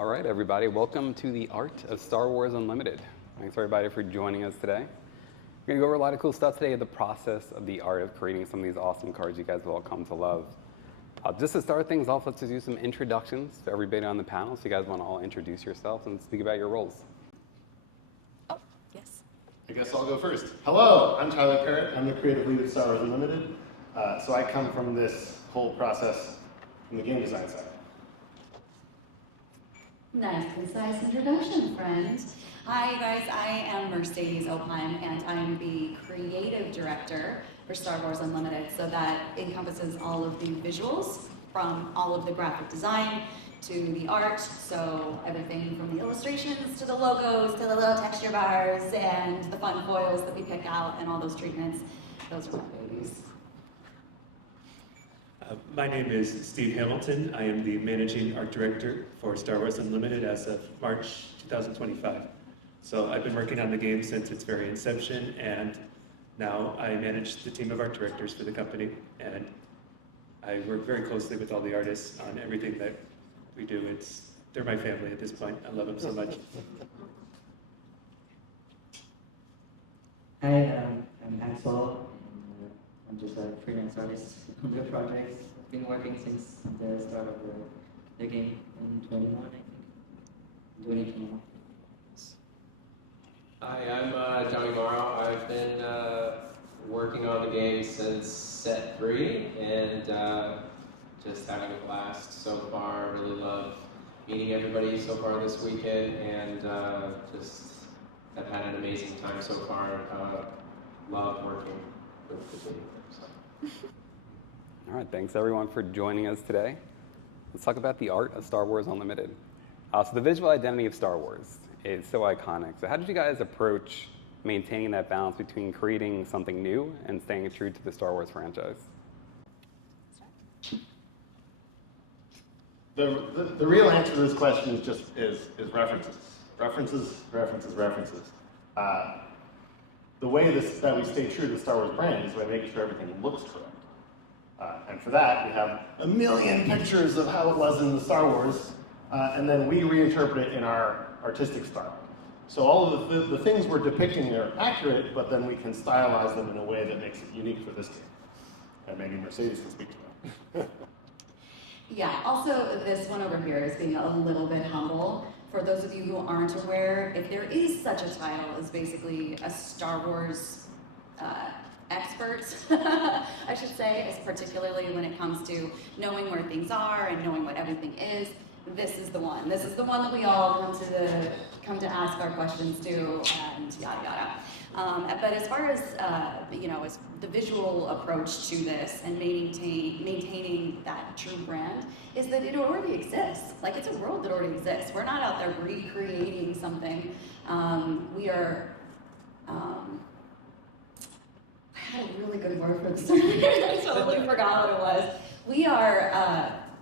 All right, everybody, welcome to the Art of Star Wars Unlimited. Thanks, everybody, for joining us today. We're going to go over a lot of cool stuff today, the process of the art of creating some of these awesome cards you guys have all come to love. Just to start things off, let's just do some introductions to everybody on the panel. So you guys want to all introduce yourselves and speak about your roles. Oh, yes. I guess I'll go first. Hello, I'm Tyler Parrott. I'm the creative lead at Star Wars Unlimited. So I come from this whole process from the game design side. Nice, concise introduction, friend. Hi, guys. I am Mercedes Opheim, and I'm the creative director for Star Wars Unlimited. So that encompasses all of the visuals, from all of the graphic design to the art. So everything from the illustrations to the logos to the little texture bars and the fun foils that we pick out and all those treatments. Those are my babies. My name is Steve Hamilton. I am the Managing Art Director for Star Wars Unlimited as of March 2025. So I've been working on the game since its very inception, and now I manage the team of art directors for the company, and I work very closely with all the artists on everything that we do. They're my family at this point. I love them so much. Hi, I'm Axel. I'm just a freelance artist on the project. I've been working since the start of the game in 21, I think. 2021. Hi, I'm Johnny Morrow. I've been working on the game since set 3 and just having a blast so far. Really love meeting everybody so far this weekend, and just have had an amazing time so far. Love working with the team. So. All right, thanks everyone for joining us today. Let's talk about the art of Star Wars Unlimited. So the visual identity of Star Wars is so iconic. So how did you guys approach maintaining that balance between creating something new and staying true to the Star Wars franchise? The real answer to this question is just references. References. The way that we stay true to the Star Wars brand is by making sure everything looks correct. And for that, we have a million pictures of how it was in the Star Wars, and then we reinterpret it in our artistic style. So all of the things we're depicting are accurate, but then we can stylize them in a way that makes it unique for this game. And maybe Mercedes can speak to that. Yeah, also this one over here is being a little bit humble. For those of you who aren't aware, if there is such a title as basically a Star Wars expert, I should say, particularly when it comes to knowing where things are and knowing what everything is, this is the one. This is the one that we all come to ask our questions to, and yada yada. But as far as as the visual approach to this and maintaining that true brand, is that it already exists. Like, it's a world that already exists. We're not out there recreating something. We are. I had a really good word for this. I totally forgot what it was. We are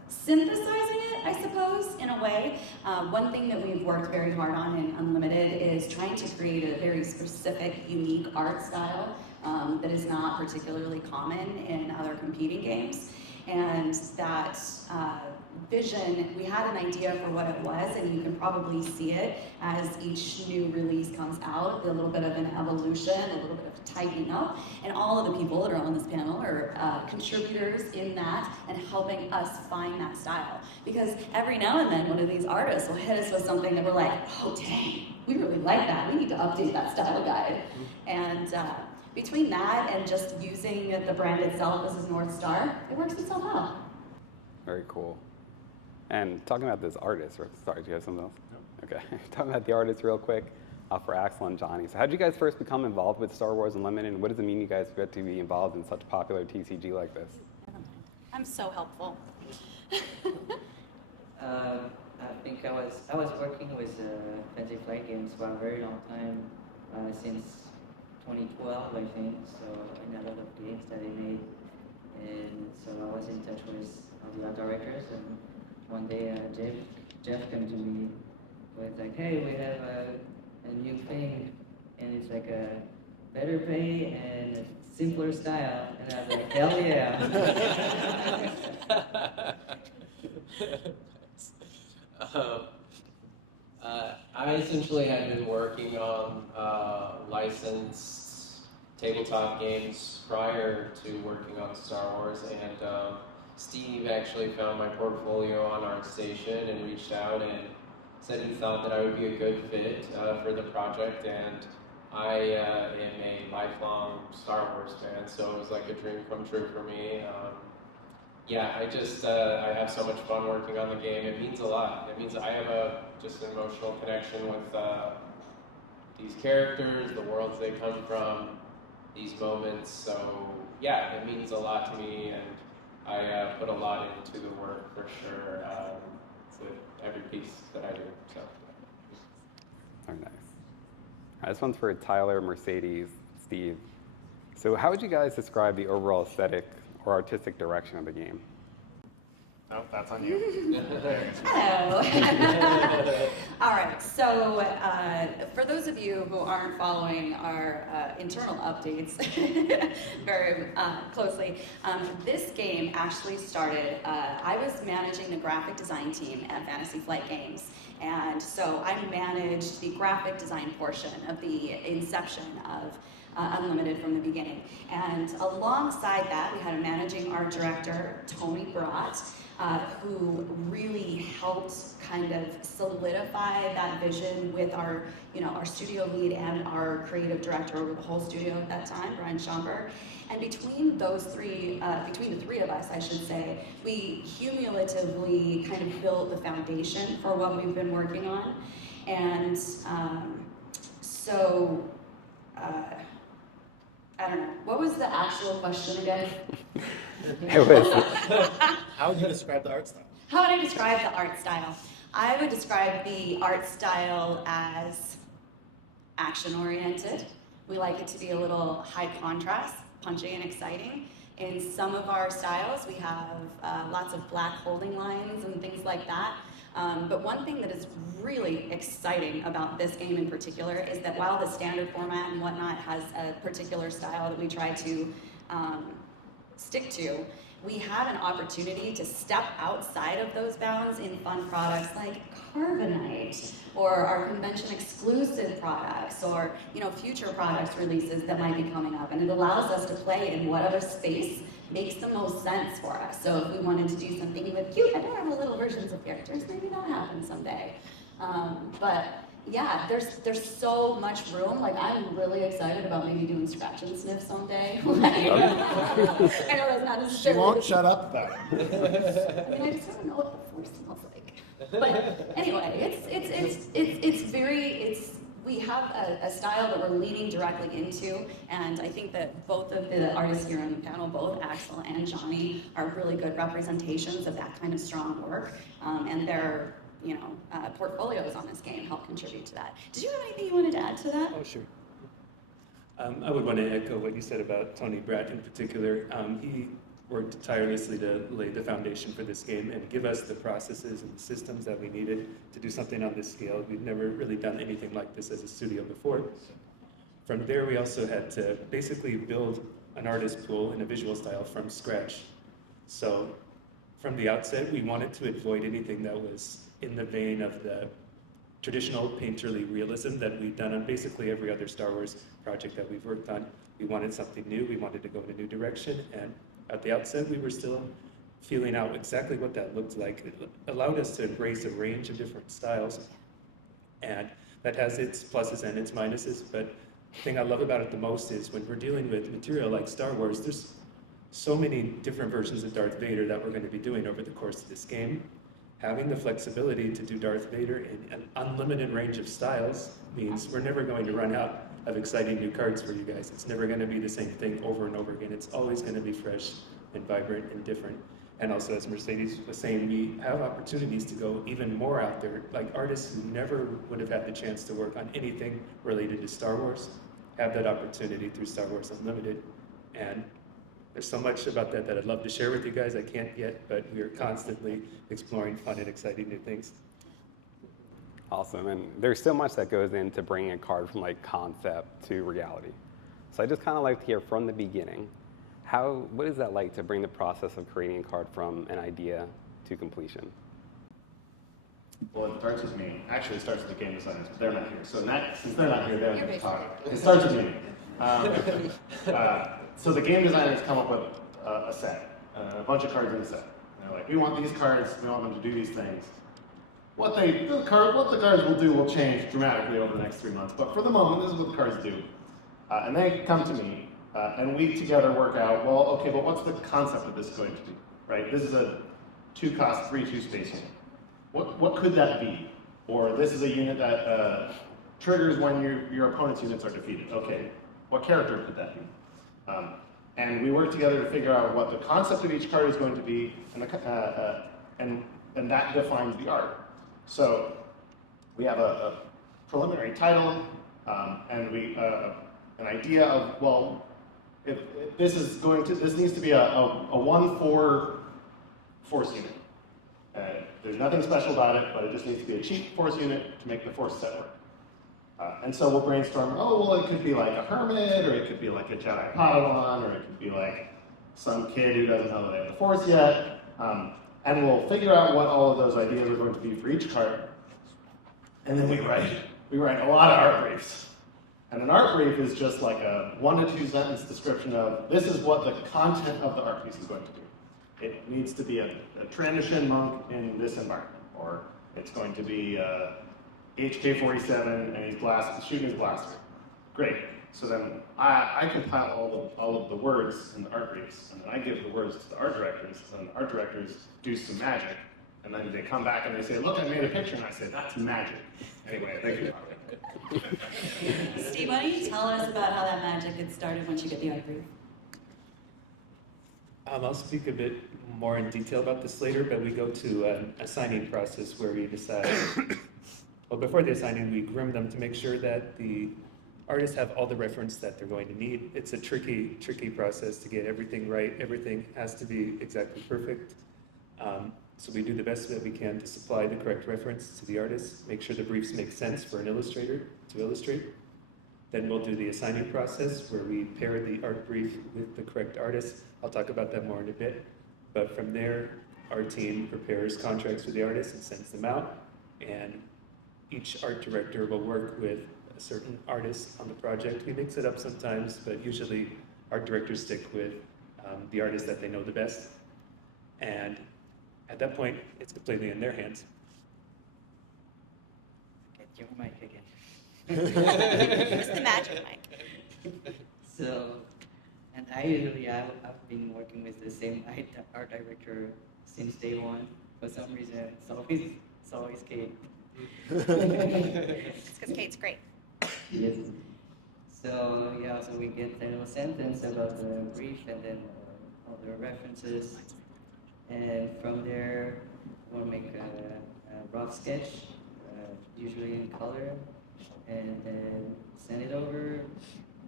synthesizing it, I suppose, in a way. One thing that we've worked very hard on in Unlimited is trying to create a very specific, unique art style that is not particularly common in other competing games. And that vision, we had an idea for what it was, and you can probably see it as each new release comes out, a little bit of an evolution, a little bit of a tightening up, and all of the people that are on this panel are contributors in that and helping us find that style. Because every now and then, one of these artists will hit us with something that we're like, oh dang, we really like that, we need to update that style guide. And between that and just using the brand itself as his North Star, it works itself out. Very cool. And talking about this artist, sorry, do you have something else? No. Okay, talking about the artist real quick for Axel and Johnny. So how did you guys first become involved with Star Wars Unlimited, and what does it mean you guys get to be involved in such a popular TCG like this? I'm so helpful. I think I was working with Fantasy Flight Games for a very long time, since 2012, I think, so in a lot of games that they made. And so I was in touch with all the art directors, and one day Jeff came to me with like, hey, we have a new thing, and it's like a better pay and a simpler style. And I was like, hell yeah. I essentially had been working on licensed tabletop games prior to working on Star Wars, and Steve actually found my portfolio on ArtStation and reached out and said he thought that I would be a good fit for the project, and I am a lifelong Star Wars fan, so it was like a dream come true for me. Yeah, I have so much fun working on the game. It means a lot. It means I have just an emotional connection with these characters, the worlds they come from, these moments. So yeah, it means a lot to me, and I put a lot into the work for sure with every piece that I do. So. Very nice. All right, this one's for Tyler, Mercedes, Steve. So how would you guys describe the overall aesthetic or artistic direction of the game? No, that's on you. Hello. All right, so for those of you who aren't following our internal updates very closely, this game actually started, I was managing the graphic design team at Fantasy Flight Games. And so I managed the graphic design portion of the inception of Unlimited from the beginning. And alongside that, we had a managing art director, Tony Parrott, who really helped kind of solidify that vision with our, our studio lead and our creative director over the whole studio at that time, Brian Schomburg. And between those three, between the three of us, I should say, we cumulatively kind of built the foundation for what we've been working on. And I don't know. What was the actual question again? It was, How would you describe the art style? How would I describe the art style? I would describe the art style as action-oriented. We like it to be a little high contrast, punchy and exciting. In some of our styles, we have lots of black holding lines and things like that. But one thing that is really exciting about this game in particular is that while the standard format and whatnot has a particular style that we try to stick to, we had an opportunity to step outside of those bounds in fun products like Carbonite, or our convention exclusive products, or future products releases that might be coming up. And it allows us to play in whatever space makes the most sense for us. So if we wanted to do something with cute, adorable little versions of characters, maybe that'll happen someday. But yeah, there's so much room. Like, I'm really excited about maybe doing scratch and sniff someday. I know that's not necessarily. She won't shut up about it. I mean, I just don't know what the force smells like. But anyway, we have a style that we're leaning directly into, and I think that both of the artists here on the panel, both Axel and Johnny, are really good representations of that kind of strong work, and their portfolios on this game help contribute to that. Did you have anything you wanted to add to that? Oh, sure. I would want to echo what you said about Tony Bratt in particular. He worked tirelessly to lay the foundation for this game and give us the processes and systems that we needed to do something on this scale. We've never really done anything like this as a studio before. From there, we also had to basically build an artist pool in a visual style from scratch. So from the outset, we wanted to avoid anything that was in the vein of the traditional painterly realism that we've done on basically every other Star Wars project that we've worked on. We wanted something new, we wanted to go in a new direction, and at the outset, we were still feeling out exactly what that looked like. It allowed us to embrace a range of different styles, and that has its pluses and its minuses, but the thing I love about it the most is when we're dealing with material like Star Wars, there's so many different versions of Darth Vader that we're going to be doing over the course of this game. Having the flexibility to do Darth Vader in an unlimited range of styles means we're never going to run out of exciting new cards for you guys. It's never going to be the same thing over and over again. It's always going to be fresh and vibrant and different. And also, as Mercedes was saying, we have opportunities to go even more out there. Like artists who never would have had the chance to work on anything related to Star Wars have that opportunity through Star Wars Unlimited. And there's so much about that I'd love to share with you guys. I can't yet, but we are constantly exploring fun and exciting new things. Awesome, and there's so much that goes into bringing a card from like concept to reality. So I just kind of like to hear from the beginning, what is that like to bring the process of creating a card from an idea to completion? Well, it starts with me. Actually, it starts with the game designers, but they're not here. So since they're not here, they don't get to talk. It starts with me. So the game designers come up with a set, a bunch of cards in a set. And they're like, we want these cards, we want them to do these things. What the cards will do will change dramatically over the next 3 months, but for the moment, this is what the cards do. And they come to me, and we together work out, well, okay, but what's the concept of this going to be, right? This is a 2-cost, 3/2 space unit. What could that be? Or this is a unit that triggers when your opponent's units are defeated. Okay, what character could that be? And we work together to figure out what the concept of each card is going to be, and that defines the art. So we have a preliminary title, and an idea of, well, if this needs to be a 1/4 force unit. There's nothing special about it, but it just needs to be a cheap force unit to make the force set work. And so we'll brainstorm, oh, well, it could be like a hermit, or it could be like a Jedi Padawan, or it could be like some kid who doesn't know that they have the force yet. And we'll figure out what all of those ideas are going to be for each card. And then we write a lot of art briefs. And an art brief is just like a 1 to 2 sentence description of, this is what the content of the art piece is going to be. It needs to be a transition monk in this environment, or it's going to be HK-47 and he's shooting his blaster. Great. So then I compile all of the words in the art briefs, and then I give the words to the art directors, and the art directors do some magic, and then they come back and they say, look, I made a picture, and I say, that's magic. Anyway, thank you. Steve, why don't you tell us about how that magic gets started once you get the art brief? I'll speak a bit more in detail about this later, but we go to an assigning process where we decide, well, before the assigning, we groom them to make sure that the artists have all the reference that they're going to need. It's a tricky process to get everything right. Everything has to be exactly perfect. So we do the best that we can to supply the correct reference to the artist, make sure the briefs make sense for an illustrator to illustrate. Then we'll do the assigning process where we pair the art brief with the correct artist. I'll talk about that more in a bit. But from there, our team prepares contracts with the artists and sends them out. And each art director will work with a certain artist on the project. We mix it up sometimes, but usually art directors stick with the artist that they know the best. And at that point, it's completely in their hands. Get your mic again. It's the magic mic. So, and I've been working with the same art director since day one. For some reason, it's always Kate. It's because Kate's great. Yes. So yeah, so we get a little sentence about the brief and then all the references, and from there we'll make a rough sketch, usually in color, and then send it over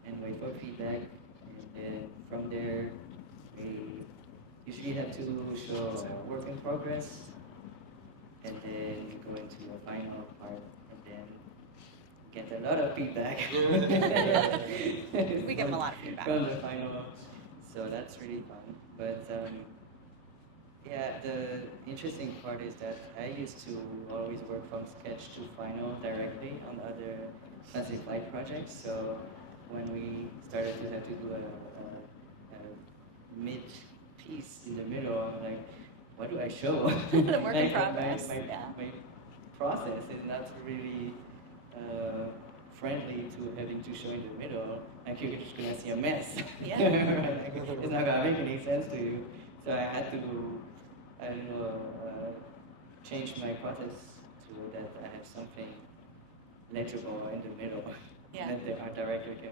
and wait for feedback. And then from there, we usually have to show work in progress, and then go into a final part, and then get a lot of feedback. We give them a lot of feedback. From the final, so that's really fun. But yeah, the interesting part is that I used to always work from sketch to final directly on other fancy flight projects. So when we started to have to do a mid piece in the middle, I'm like, what do I show? The work in Like, progress. My Yeah. process is not really friendly to having to show in the middle. Like you're just gonna see a mess. Yeah. Like, it's not gonna make any sense to you. So I had to, change my process to that I have something legible in the middle. Yeah. That the art director can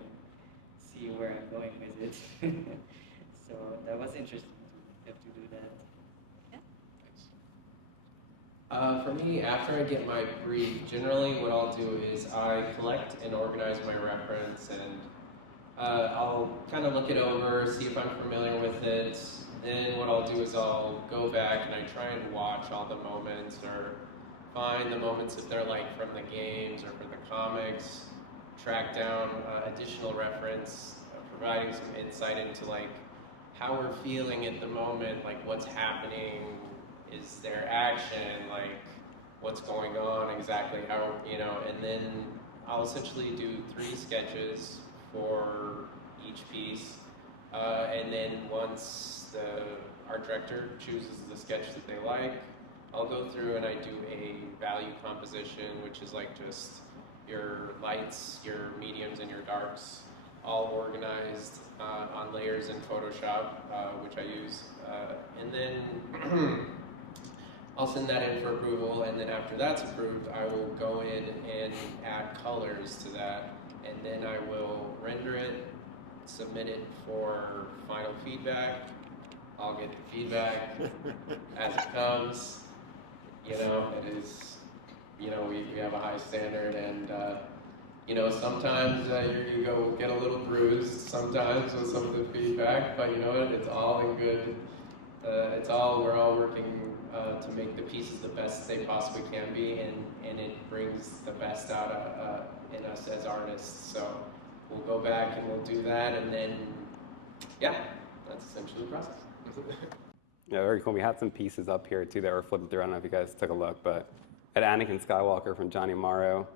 see where I'm going with it. So that was interesting to have to do that. For me, after I get my brief, generally what I'll do is I collect and organize my reference, and I'll kind of look it over, see if I'm familiar with it. Then what I'll do is I'll go back and I try and watch all the moments, or find the moments if they're like from the games or from the comics, track down additional reference, providing some insight into like how we're feeling at the moment, like what's happening. Is there action? Like, what's going on, exactly how, and then I'll essentially do 3 sketches for each piece. And then once the art director chooses the sketch that they like, I'll go through and I do a value composition, which is like just your lights, your mediums, and your darks, all organized on layers in Photoshop, which I use. And then I'll send that in for approval, and then after that's approved, I will go in and add colors to that, and then I will render it, submit it for final feedback. I'll get the feedback as it comes. It is, we have a high standard, and sometimes you go get a little bruised sometimes with some of the feedback, but it's all in good. We're all working to make the pieces the best they possibly can be, and it brings the best out in us as artists. So we'll go back and we'll do that, and then, that's essentially the process. Yeah, very cool. We had some pieces up here too that were flipping through. I don't know if you guys took a look, but at Anakin Skywalker from Johnny Morrow,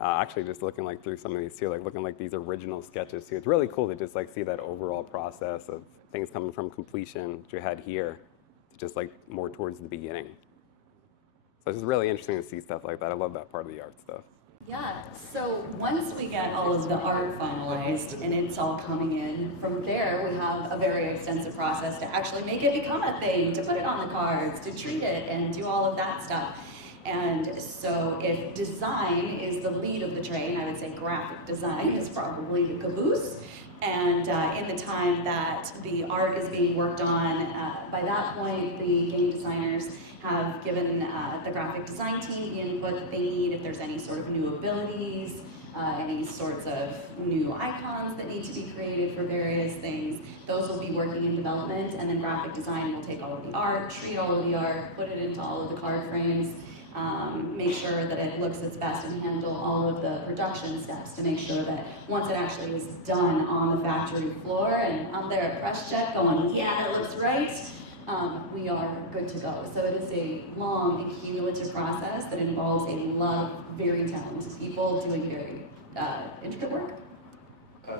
actually just looking like through some of these too, like looking like these original sketches too. It's really cool to just like see that overall process of things coming from completion that you had here to just like more towards the beginning. So it's just really interesting to see stuff like that. I love that part of the art stuff. Yeah, so once we get all of the art finalized and it's all coming in, from there we have a very extensive process to actually make it become a thing, to put it on the cards, to treat it and do all of that stuff. And so if design is the lead of the train, I would say graphic design is probably the caboose. And in the time that the art is being worked on, by that point the game designers have given the graphic design team the input that they need. If there's any sort of new abilities, any sorts of new icons that need to be created for various things, those will be working in development, and then graphic design will take all of the art, treat all of the art, put it into all of the card frames, make sure that it looks its best, and handle all of the production steps to make sure that once it actually is done on the factory floor and I'm there at press check going, yeah, that looks right, we are good to go. So it is a long and cumulative process that involves a lot of very talented people doing very intricate work.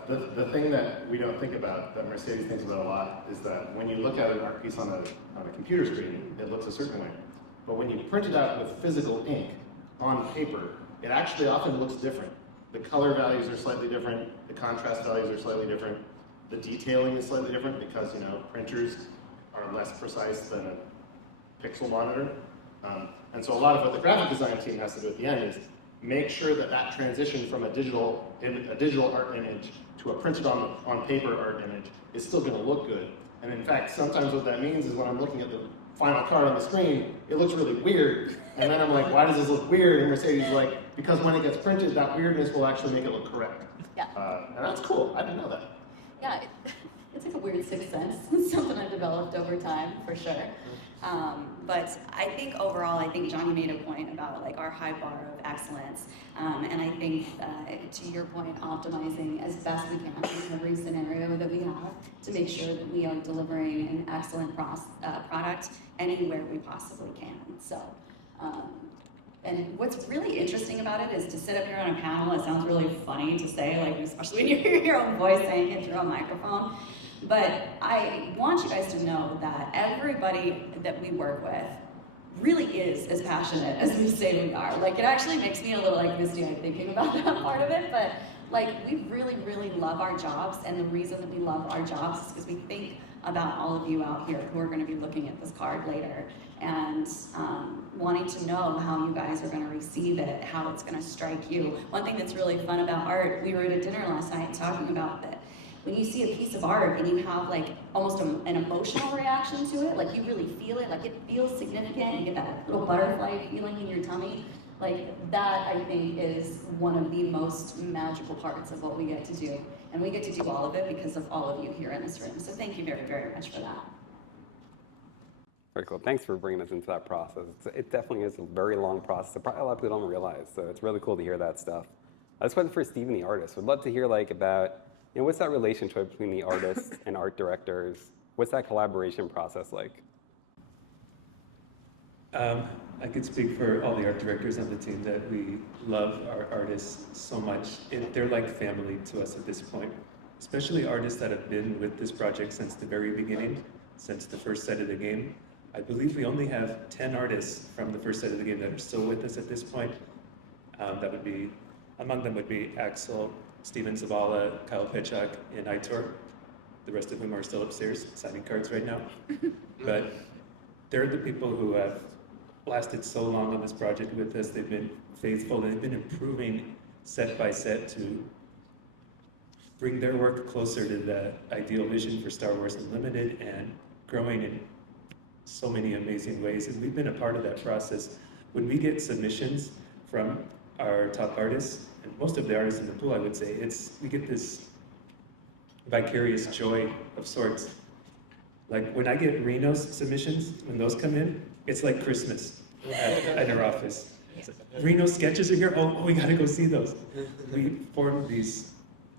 The thing that we don't think about, that Mercedes thinks about a lot, is that when you look at an art piece on a computer screen, it looks a certain way. But when you print it out with physical ink on paper, it actually often looks different. The color values are slightly different, the contrast values are slightly different, the detailing is slightly different because printers are less precise than a pixel monitor. And so a lot of what the graphic design team has to do at the end is make sure that that transition from a digital art image to a printed on paper art image is still going to look good. And in fact, sometimes what that means is when I'm looking at the final card on the screen, it looks really weird. And then I'm like, why does this look weird? And Mercedes is like, because when it gets printed, that weirdness will actually make it look correct. Yeah. And that's cool. I didn't know that. Yeah, it's like a weird sixth sense. It's something I've developed over time, for sure. But I think overall, I think Johnny made a point about like our high bar of excellence. And I think, to your point, optimizing as best we can in every scenario that we have to make sure that we are delivering an excellent product anywhere we possibly can. So, and what's really interesting about it is to sit up here on a panel. It sounds really funny to say, like, especially when you hear your own voice saying it through a microphone. But I want you guys to know that everybody that we work with really is as passionate as we say we are. Like, it actually makes me a little like misty-eyed thinking about that part of it, but like, we really, really love our jobs, and the reason that we love our jobs is because we think about all of you out here who are going to be looking at this card later and wanting to know how you guys are going to receive it, how it's going to strike you. One thing that's really fun about art, we were at a dinner last night talking about that. When you see a piece of art and you have like almost an emotional reaction to it, like you really feel it, like it feels significant, you get that little butterfly feeling in your tummy, like that I think is one of the most magical parts of what we get to do. And we get to do all of it because of all of you here in this room. So thank you very, very much for that. Very cool. Thanks for bringing us into that process. It definitely is a very long process that probably a lot of people don't realize. So it's really cool to hear that stuff. This question for Steve and the artist. Would love to hear like about, what's that relationship between the artists and art directors? What's that collaboration process like? I could speak for all the art directors on the team that we love our artists so much. They're like family to us at this point, especially artists that have been with this project since the very beginning, since the first set of the game. I believe we only have 10 artists from the first set of the game that are still with us at this point. That would be, among them would be Axel, Steven Zavala, Kyle Pechak, and Aitor, the rest of whom are still upstairs signing cards right now. But they're the people who have lasted so long on this project with us. They've been faithful, they've been improving set by set to bring their work closer to the ideal vision for Star Wars Unlimited and growing in so many amazing ways. And we've been a part of that process. When we get submissions from our top artists, and most of the artists in the pool, I would say, we get this vicarious joy of sorts. Like when I get Reno's submissions, when those come in, it's like Christmas at her office. Reno's sketches are here, oh, we gotta go see those. We form these,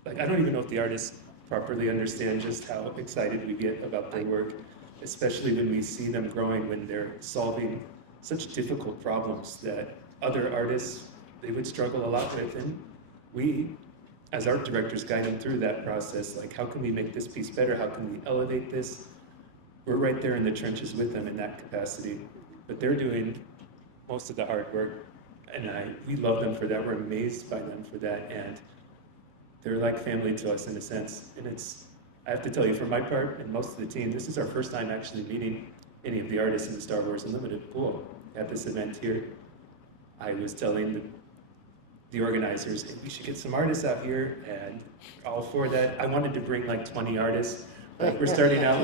like I don't even know if the artists properly understand just how excited we get about their work, especially when we see them growing, when they're solving such difficult problems that other artists, they would struggle a lot with. And we, as art directors, guide them through that process. Like, how can we make this piece better? How can we elevate this? We're right there in the trenches with them in that capacity. But they're doing most of the hard work, and we love them for that. We're amazed by them for that, and they're like family to us in a sense. And I have to tell you, for my part, and most of the team, this is our first time actually meeting any of the artists in the Star Wars Unlimited pool at this event here. I was telling the organizers, hey, we should get some artists out here, and all for that. I wanted to bring like 20 artists. We're starting out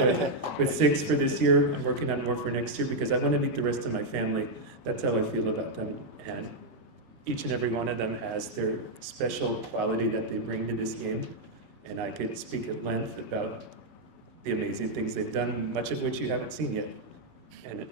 with 6 for this year. I'm working on more for next year because I want to meet the rest of my family. That's how I feel about them. And each and every one of them has their special quality that they bring to this game. And I could speak at length about the amazing things they've done, much of which you haven't seen yet. And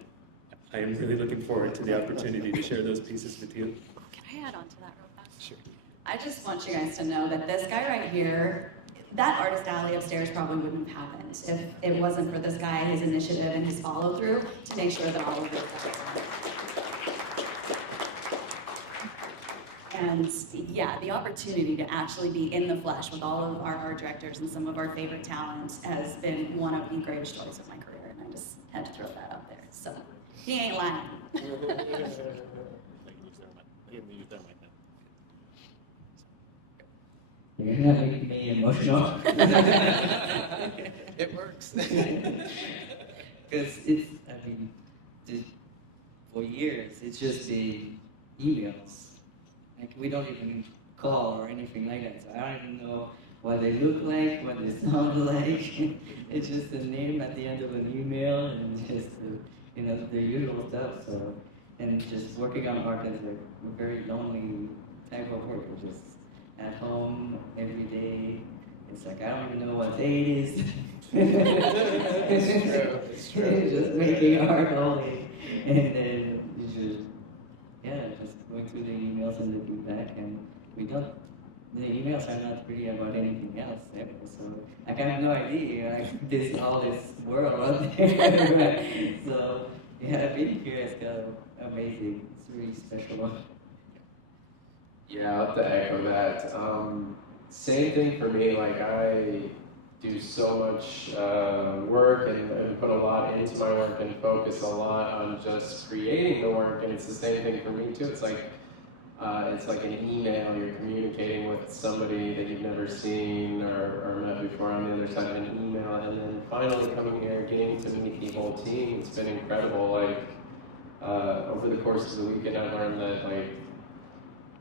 I am really looking forward to the opportunity to share those pieces with you. Can I add on to that real fast? Sure. I just want you guys to know that this guy right here, that artist alley upstairs probably wouldn't have happened if it wasn't for this guy, his initiative, and his follow through to make sure that all of this stuff. And yeah, the opportunity to actually be in the flesh with all of our art directors and some of our favorite talent has been one of the greatest joys of my career, and I just had to throw that out there. So he ain't lying. You're not making me emotional. It works. Because just for years, it's just the emails. Like, we don't even call or anything like that. So I don't even know what they look like, what they sound like. It's just a name at the end of an email and just, the usual stuff. So, and just working on art is a very lonely type of work. It's just at home every day. It's like, I don't even know what day it is. It's true. It's just making art only. And then you just going through the emails and the feedback, and the emails are not really about anything else ever. So I have no idea, like all this world out there. So yeah, being here is kind of amazing. It's really special. Yeah, I'll have to echo that. Same thing for me. Like, I do so much work and put a lot into my work and focus a lot on just creating the work. And it's the same thing for me too. It's like an email. You're communicating with somebody that you've never seen or met before on the other side of an email, and then finally coming here, getting to meet the whole team. It's been incredible. Like, over the course of the weekend, I learned that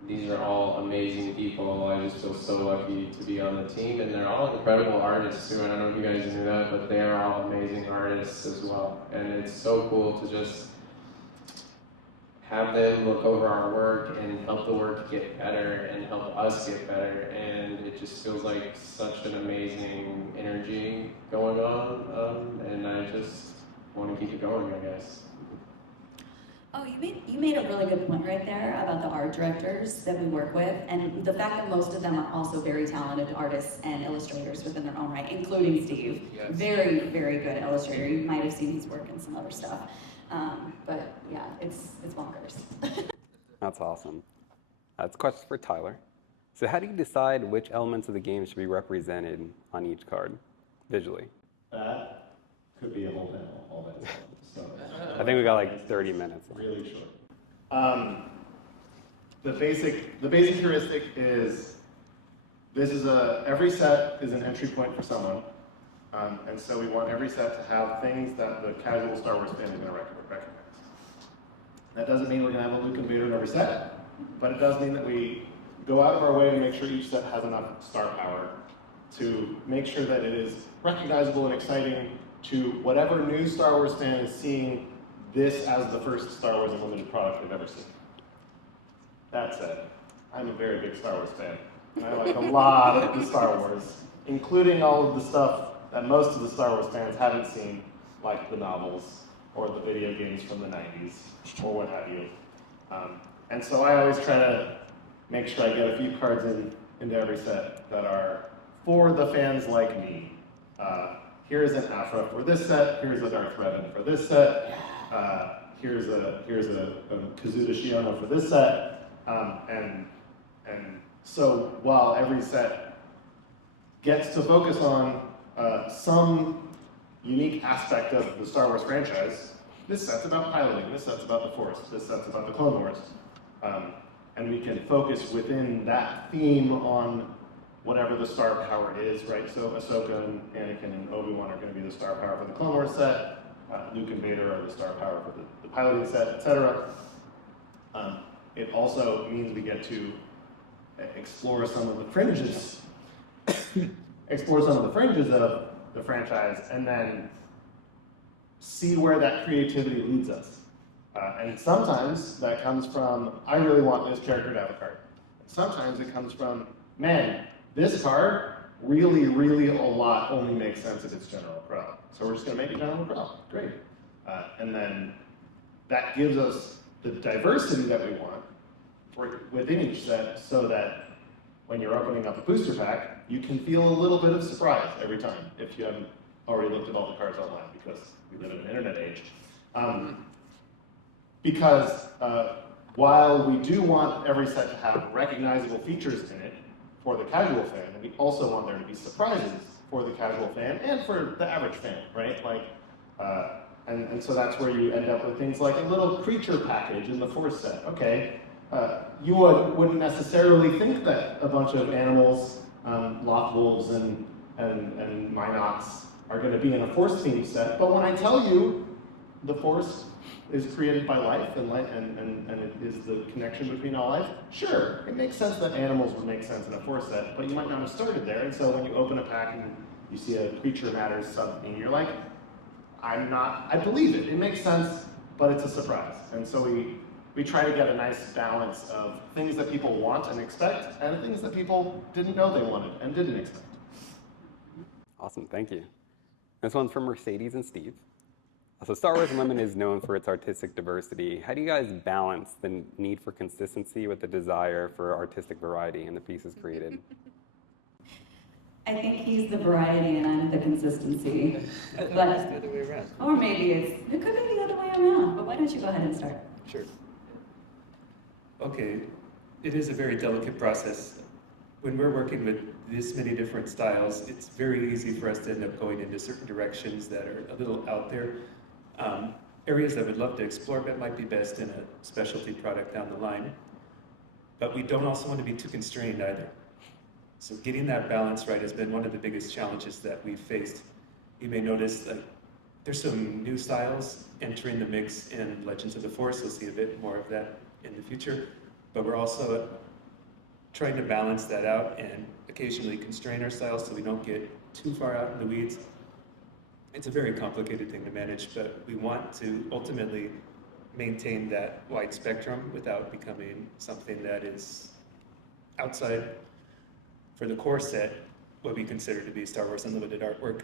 these are all amazing people. I just feel so lucky to be on the team, and they're all incredible artists too. And I don't know if you guys knew that, but they are all amazing artists as well. And it's so cool to just have them look over our work and help the work get better and help us get better. And it just feels like such an amazing energy going on, and I just want to keep it going, I guess. Oh, you made a really good point right there about the art directors that we work with, and the fact that most of them are also very talented artists and illustrators within their own right, including Steve. Yes. Very, very good illustrator. You might have seen his work and some other stuff. But yeah, it's bonkers. That's awesome. That's a question for Tyler. So how do you decide which elements of the game should be represented on each card, visually? That could be a whole panel all by itself. So I think we got like 30 minutes. really short. The basic heuristic is every set is an entry point for someone, and so we want every set to have things that the casual Star Wars fan is going to recognize. That doesn't mean we're going to have a Luke and Vader in every set, but it does mean that we go out of our way to make sure each set has enough star power to make sure that it is recognizable and exciting to whatever new Star Wars fan is seeing this as the first Star Wars Unlimited product they've ever seen. That said, I'm a very big Star Wars fan, and I like a lot of the Star Wars, including all of the stuff that most of the Star Wars fans haven't seen, like the novels or the video games from the 90s, or what have you. And so I always try to make sure I get a few cards into every set that are for the fans like me. Here's an Afra for this set, here's a Darth Revan for this set, here's a Kazuda Shiono for this set, and so while every set gets to focus on some unique aspect of the Star Wars franchise, this set's about piloting, this set's about the Force, this set's about the Clone Wars, and we can focus within that theme on whatever the star power is, right? So Ahsoka and Anakin and Obi-Wan are going to be the star power for the Clone Wars set. Luke and Vader are the star power for the piloting set, etc. It also means we get to explore some of the fringes, of the franchise, and then see where that creativity leads us. And sometimes that comes from, I really want this character to have a card. Sometimes it comes from, man, this card really, really a lot only makes sense if it's General Pro. So we're just going to make it General Pro. Great. And then that gives us the diversity that we want within each set, so that when you're opening up a booster pack, you can feel a little bit of surprise every time if you haven't already looked at all the cards online, because we live in an internet age. Because while we do want every set to have recognizable features in it for the casual fan, we also want there to be surprises for the casual fan and for the average fan, right? Like, and so that's where you end up with things like a little creature package in the Force set. Okay, you wouldn't necessarily think that a bunch of animals, Loth Wolves and Minox, are going to be in a Force themed set, but when I tell you the Force is created by life, and it is the connection between all life, sure, it makes sense that animals would make sense in a Force set, but you might not have started there, and so when you open a pack and you see a Creature Matters sub-theme, you're like, I believe it makes sense, but it's a surprise. And so we try to get a nice balance of things that people want and expect, and things that people didn't know they wanted and didn't expect. Awesome, thank you. This one's from Mercedes and Steve. So Star Wars Unlimited is known for its artistic diversity. How do you guys balance the need for consistency with the desire for artistic variety in the pieces created? I think he's the variety and I'm the consistency. I thought But- it was the other way around. Or maybe it could be the other way around, but why don't you go ahead and start? Sure. Okay, it is a very delicate process. When we're working with this many different styles, it's very easy for us to end up going into certain directions that are a little out there. Areas that we'd love to explore, but might be best in a specialty product down the line. But we don't also want to be too constrained either. So getting that balance right has been one of the biggest challenges that we've faced. You may notice that there's some new styles entering the mix in Legends of the Force. We'll see a bit more of that in the future. But we're also trying to balance that out and occasionally constrain our styles so we don't get too far out in the weeds. It's a very complicated thing to manage, but we want to ultimately maintain that wide spectrum without becoming something that is outside, for the core set, what we consider to be Star Wars Unlimited artwork.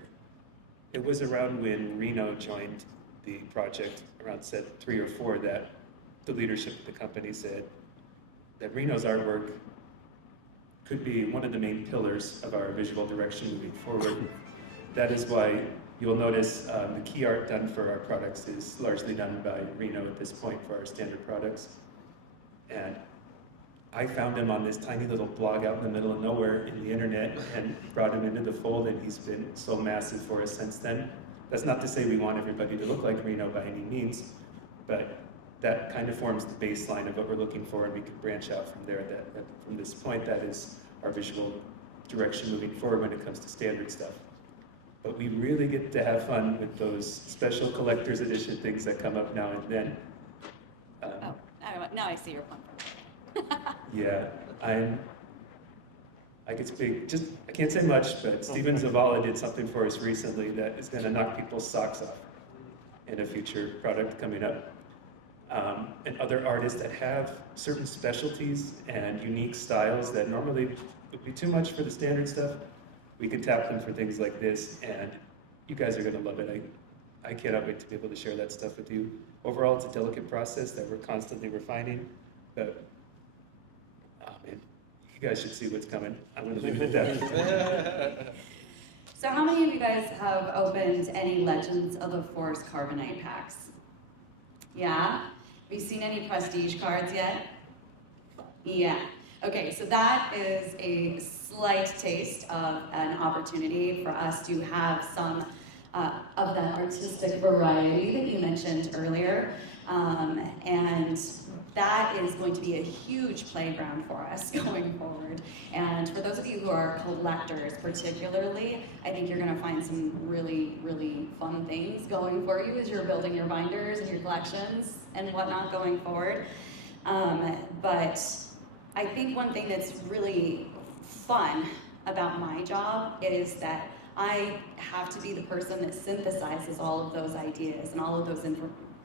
It was around when Reno joined the project, around set 3 or 4, that the leadership of the company said that Reno's artwork could be one of the main pillars of our visual direction moving forward. That is why You'll notice the key art done for our products is largely done by Reno at this point for our standard products. And I found him on this tiny little blog out in the middle of nowhere in the internet and brought him into the fold, and he's been so massive for us since then. That's not to say we want everybody to look like Reno by any means, but that kind of forms the baseline of what we're looking for, and we can branch out from there. From this point, that is our visual direction moving forward when it comes to standard stuff. But we really get to have fun with those special collector's edition things that come up now and then. Now I see your point. Yeah, I could speak, I can't say much, but Steven Zavala did something for us recently that is going to knock people's socks off in a future product coming up. And other artists that have certain specialties and unique styles that normally would be too much for the standard stuff, we can tap them for things like this, and you guys are going to love it. I cannot wait to be able to share that stuff with you. Overall, it's a delicate process that we're constantly refining, but oh man, you guys should see what's coming. I'm going to leave it at that. So how many of you guys have opened any Legends of the Force Carbonite packs? Yeah? Have you seen any prestige cards yet? Yeah. Okay, so that is a slight taste of an opportunity for us to have some of that artistic variety that you mentioned earlier. And that is going to be a huge playground for us going forward. And for those of you who are collectors particularly, I think you're going to find some really, really fun things going for you as you're building your binders and your collections and whatnot going forward. But I think one thing that's really fun about my job is that I have to be the person that synthesizes all of those ideas and all of those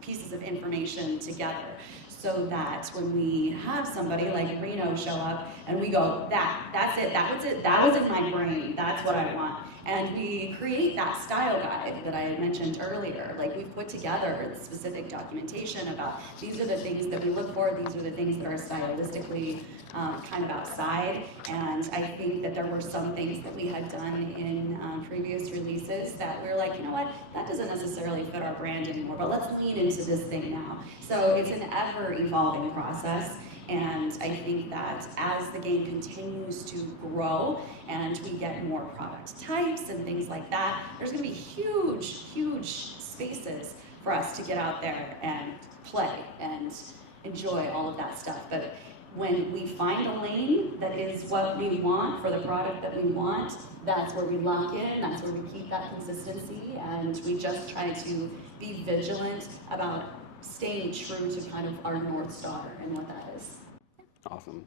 pieces of information together, so that when we have somebody like Reno show up and we go, that's it, that was in my brain, that's what I want. And we create that style guide that I had mentioned earlier. Like, we've put together specific documentation about these are the things that we look for, these are the things that are stylistically kind of outside. And I think that there were some things that we had done in previous releases that we were like, you know what, that doesn't necessarily fit our brand anymore, but let's lean into this thing now. So it's an ever-evolving process. And I think that as the game continues to grow and we get more product types and things like that, there's going to be huge, huge spaces for us to get out there and play and enjoy all of that stuff. But when we find a lane that is what we want for the product that we want, that's where we lock in, that's where we keep that consistency, and we just try to be vigilant about staying true to kind of our North Star and what that is. Awesome.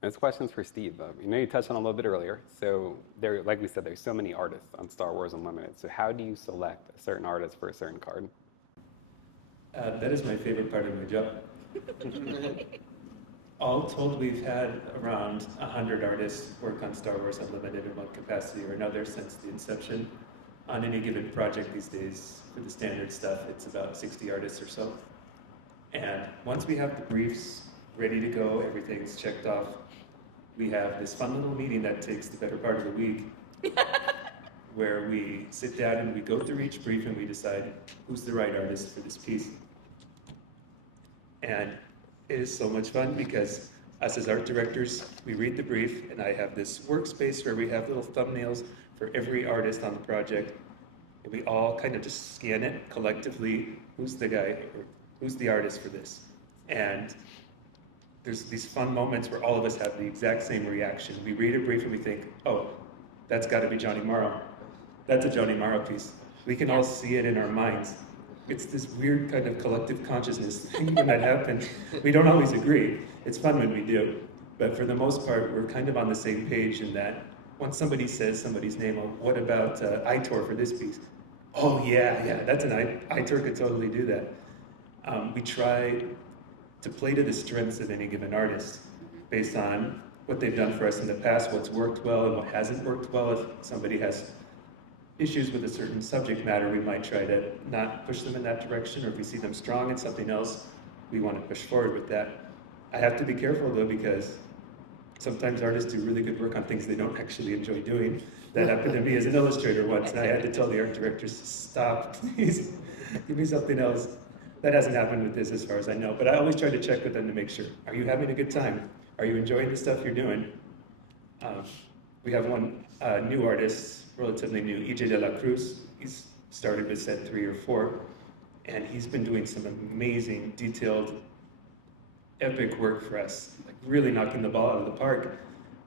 This question's for Steve. You touched on it a little bit earlier. So there, like we said, there's so many artists on Star Wars Unlimited. So how do you select a certain artist for a certain card? That is my favorite part of my job. All told, we've had around 100 artists work on Star Wars Unlimited in one capacity or another since the inception. On any given project these days, for the standard stuff, it's about 60 artists or so. And once we have the briefs ready to go, everything's checked off, we have this fun little meeting that takes the better part of the week where we sit down and we go through each brief and we decide who's the right artist for this piece. And it is so much fun because us as art directors, we read the brief, and I have this workspace where we have little thumbnails for every artist on the project, and we all kind of just scan it collectively, who's the guy, or who's the artist for this. And there's these fun moments where all of us have the exact same reaction. We read a brief and we think, oh, that's got to be Johnny Morrow. That's a Johnny Morrow piece. We can all see it in our minds. It's this weird kind of collective consciousness thing when that happens. We don't always agree. It's fun when we do. But for the most part, we're kind of on the same page in that once somebody says somebody's name, oh, what about Itor for this piece? Oh yeah, that's an Itor could totally do that. We try to play to the strengths of any given artist based on what they've done for us in the past, what's worked well and what hasn't worked well. If somebody has issues with a certain subject matter, we might try to not push them in that direction, or if we see them strong in something else, we want to push forward with that. I have to be careful though, because sometimes artists do really good work on things they don't actually enjoy doing, That happened to me as an illustrator once, and I had to tell the art directors, stop, please, give me something else. That hasn't happened with this as far as I know, but I always try to check with them to make sure. Are you having a good time? Are you enjoying the stuff you're doing? We have one new artist, relatively new, EJ de la Cruz. He's started with set 3 or 4, and he's been doing some amazing, detailed, epic work for us, like really knocking the ball out of the park.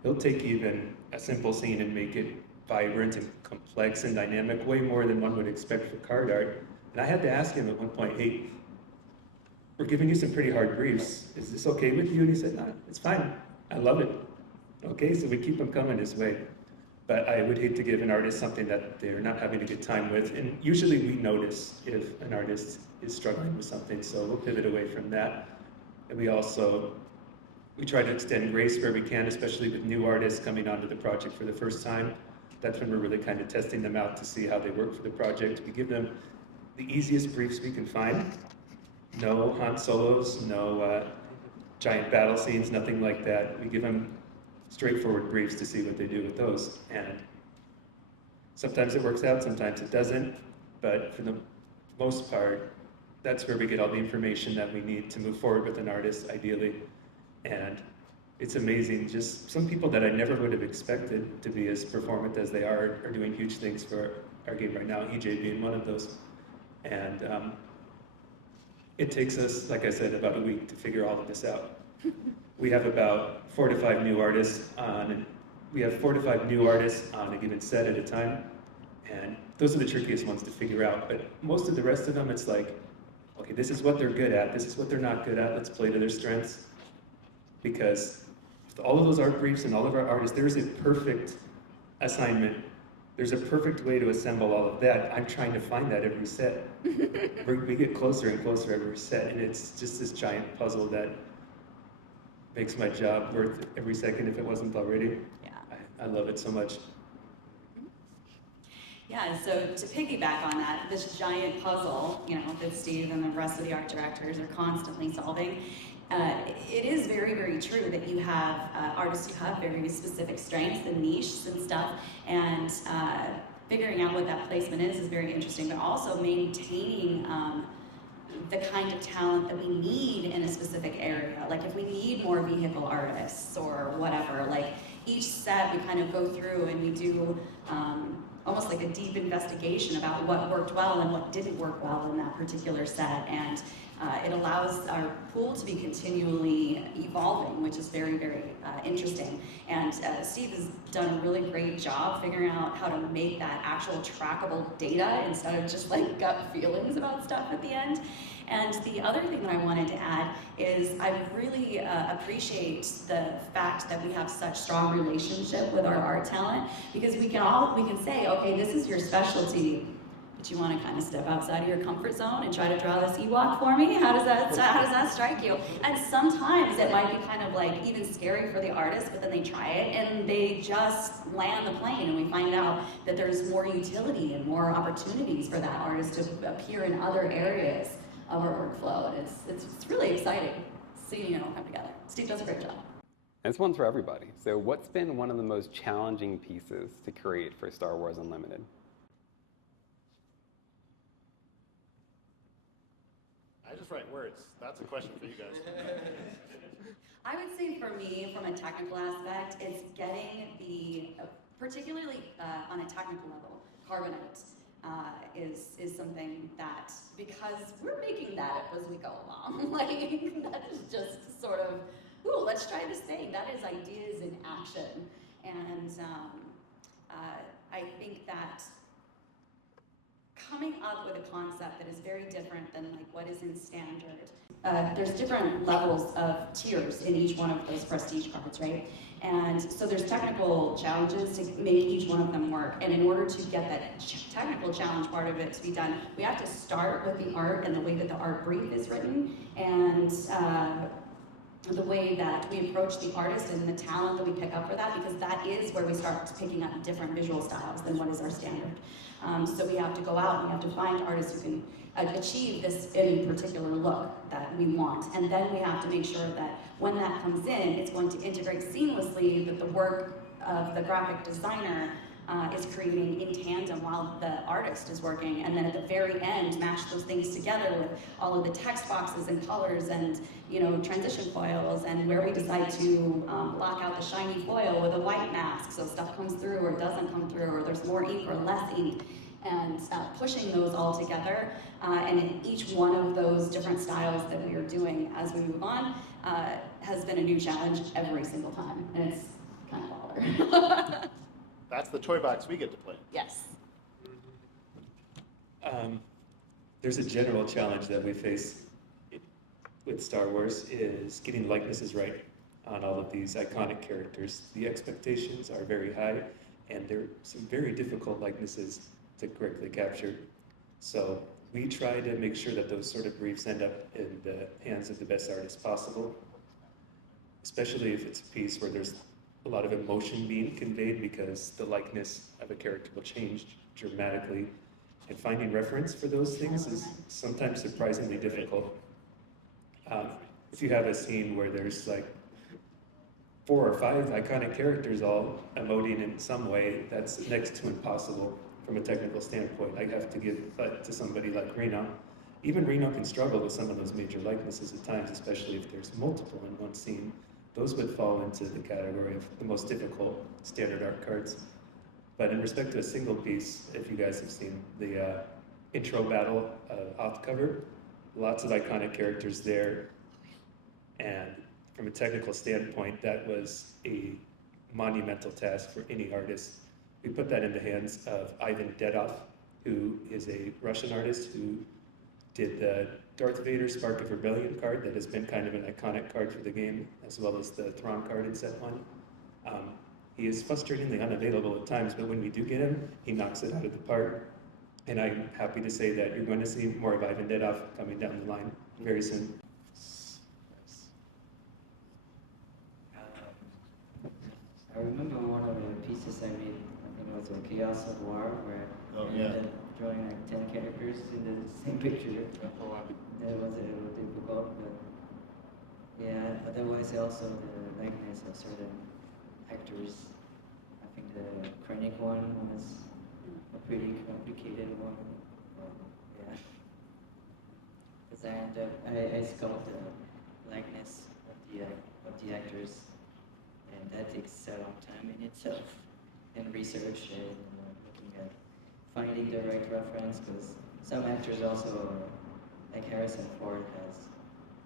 He'll take even a simple scene and make it vibrant and complex and dynamic, way more than one would expect for card art. And I had to ask him at one point, hey, we're giving you some pretty hard briefs. Is this okay with you? And he said, no, it's fine. I love it. Okay, so we keep them coming his way. But I would hate to give an artist something that they're not having a good time with. And usually we notice if an artist is struggling with something, so we'll pivot away from that. And we try to extend grace where we can, especially with new artists coming onto the project for the first time. That's when we're really kind of testing them out to see how they work for the project. We give them the easiest briefs we can find. No Han Solos, no giant battle scenes, nothing like that. We give them straightforward briefs to see what they do with those. And sometimes it works out, sometimes it doesn't. But for the most part, that's where we get all the information that we need to move forward with an artist, ideally. And it's amazing, just some people that I never would have expected to be as performant as they are doing huge things for our game right now, EJ being one of those. And it takes us, like I said, about a week to figure all of this out. We have about 4 to 5 new artists on a given set at a time. And those are the trickiest ones to figure out. But most of the rest of them, it's like, okay, this is what they're good at, this is what they're not good at, let's play to their strengths. Because with all of those art briefs and all of our artists, there's a perfect assignment. There's a perfect way to assemble all of that. I'm trying to find that every set. We get closer and closer every set, and it's just this giant puzzle that makes my job worth every second if it wasn't already. Yeah. I love it so much. Yeah, so to piggyback on that, this giant puzzle, that Steve and the rest of the art directors are constantly solving, it is very, very true that you have artists who have very specific strengths and niches and stuff, and figuring out what that placement is very interesting, but also maintaining the kind of talent that we need in a specific area. Like if we need more vehicle artists or whatever, like each set we kind of go through and we do almost like a deep investigation about what worked well and what didn't work well in that particular set. And it allows our pool to be continually evolving, which is very, very interesting. And Steve has done a really great job figuring out how to make that actual trackable data instead of just like gut feelings about stuff at the end. And the other thing that I wanted to add is I really appreciate the fact that we have such strong relationship with our art talent, because we can say, okay, this is your specialty, but you want to kind of step outside of your comfort zone and try to draw this Ewok for me? How does that strike you? And sometimes it might be kind of like even scary for the artist, but then they try it and they just land the plane, and we find out that there's more utility and more opportunities for that artist to appear in other areas of our workflow, and it's really exciting seeing it all come together. Steve does a great job. This one's for everybody. So what's been one of the most challenging pieces to create for Star Wars Unlimited? I just write words. That's a question for you guys. I would say for me, from a technical aspect, it's getting particularly on a technical level, carbonite is something that, because we're making that up as we go along, like that is just sort of, ooh, let's try this thing. That is ideas in action. And I think that coming up with a concept that is very different than like what is in standard. There's different levels of tiers in each one of those prestige cards, right? And so there's technical challenges to make each one of them work. And in order to get that technical challenge part of it to be done, we have to start with the art and the way that the art brief is written, and the way that we approach the artist and the talent that we pick up for that, because that is where we start picking up different visual styles than what is our standard. So we have to go out and we have to find artists who can achieve this any particular look that we want. And then we have to make sure that when that comes in, it's going to integrate seamlessly with the work of the graphic designer is creating in tandem while the artist is working, and then at the very end match those things together with all of the text boxes and colors and transition foils, and where we decide to block out the shiny foil with a white mask so stuff comes through or doesn't come through, or there's more ink or less ink, and pushing those all together. And in each one of those different styles that we are doing as we move on has been a new challenge every single time, and it's kind of baller. That's the toy box we get to play. Yes. There's a general challenge that we face with Star Wars is getting likenesses right on all of these iconic characters. The expectations are very high, and there are some very difficult likenesses to correctly capture. So we try to make sure that those sort of briefs end up in the hands of the best artists possible, especially if it's a piece where there's a lot of emotion being conveyed, because the likeness of a character will change dramatically. And finding reference for those things is sometimes surprisingly difficult. If you have a scene where there's like 4 or 5 iconic characters all emoting in some way, that's next to impossible from a technical standpoint. I have to give that to somebody like Reno. Even Reno can struggle with some of those major likenesses at times, especially if there's multiple in one scene. Those would fall into the category of the most difficult standard art cards. But in respect to a single piece, if you guys have seen the intro battle off cover, lots of iconic characters there. And from a technical standpoint, that was a monumental task for any artist. We put that in the hands of Ivan Dedov, who is a Russian artist who did the Darth Vader Spark of Rebellion card that has been kind of an iconic card for the game, as well as the Thrawn card in set 1. He is frustratingly unavailable at times, but when we do get him, he knocks it out of the park. And I'm happy to say that you're going to see more of Ivan Dedov coming down the line very soon. I remember one of the pieces I made, I think it was a Chaos of War, where I ended up drawing like 10 characters in the same picture. Oh, wow. That was a little difficult, but yeah, otherwise also the likeness of certain actors. I think the Krennic one was a pretty complicated one. Yeah. Because I sculpted the likeness of the actors, and that takes a long time in itself, and research and looking at finding the right reference, because some actors also, like Harrison Ford has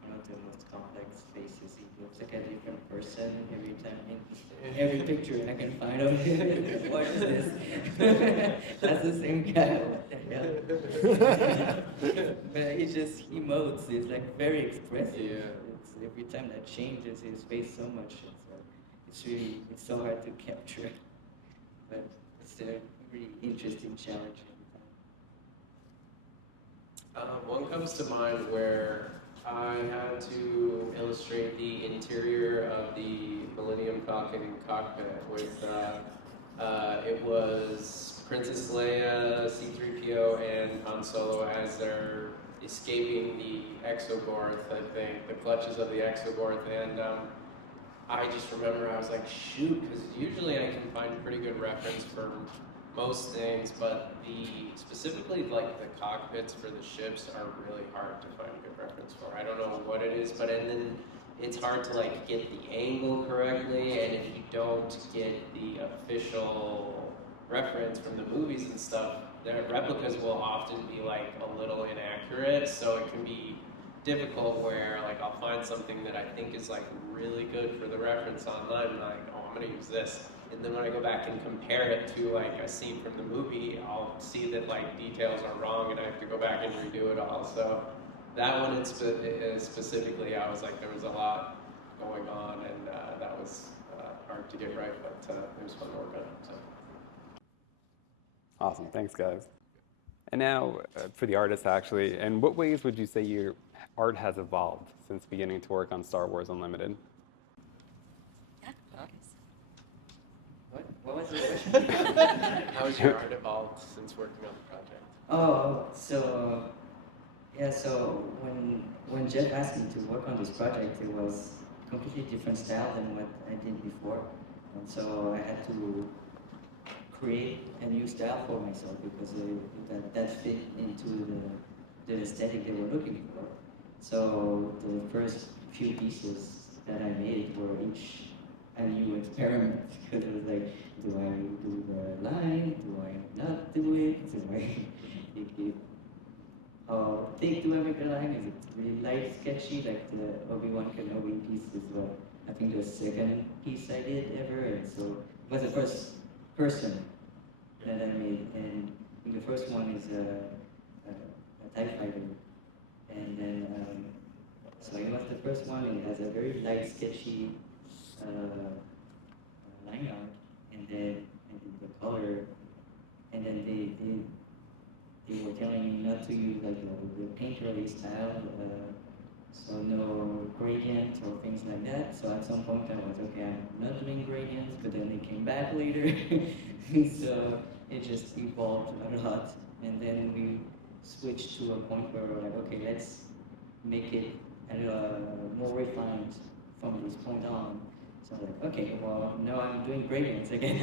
one of the most complex faces. He looks like a different person every time in every picture I can find of him. What is this? That's the same guy. What the hell? But he just emotes. It's like very expressive. Yeah. It's every time that changes his face so much. It's so hard to capture. But it's a really interesting challenge. One comes to mind where I had to illustrate the interior of the Millennium Falcon cockpit with, it was Princess Leia, C-3PO, and Han Solo as they're escaping the Exogorth, I think, the clutches of the Exogorth, and I just remember I was like, shoot, because usually I can find a pretty good reference for most things, but specifically like the cockpits for the ships are really hard to find a good reference for. I don't know what it is, but and then it's hard to like get the angle correctly, and if you don't get the official reference from the movies and stuff, their replicas will often be like a little inaccurate, so it can be difficult where like I'll find something that I think is like really good for the reference online, and like, oh, I'm gonna use this. And then when I go back and compare it to like a scene from the movie, I'll see that like details are wrong and I have to go back and redo it all. So that one specifically, I was like, there was a lot going on, and that was hard to get right, but it was fun to work on it. So. Awesome, thanks guys. And now for the artists actually, in what ways would you say your art has evolved since beginning to work on Star Wars Unlimited? What was the question? How has your art evolved since working on the project? Oh, so yeah, so when Jeff asked me to work on this project, it was a completely different style than what I did before, and so I had to create a new style for myself because that fit into the aesthetic they were looking for. So the first few pieces that I made were each a new experiment because it was like, do I do the line? Do I not do it? Do I how thick do I make the line? Is it really light, sketchy? Like the Obi-Wan Kenobi piece is what I think the second piece I did ever, and so it was the first person that I made, and I think the first one is a TIE fighter, and then so it was the first one. It has a very light, sketchy line art, and then the color, and then they were telling me not to use like the painterly style, so no gradients or things like that. So at some point I was okay, I'm not doing gradients, but then they came back later, so it just evolved a lot, and then we switched to a point where we're like, okay, let's make it more refined from this point on. So I was like, okay, well, now I'm doing gradients again.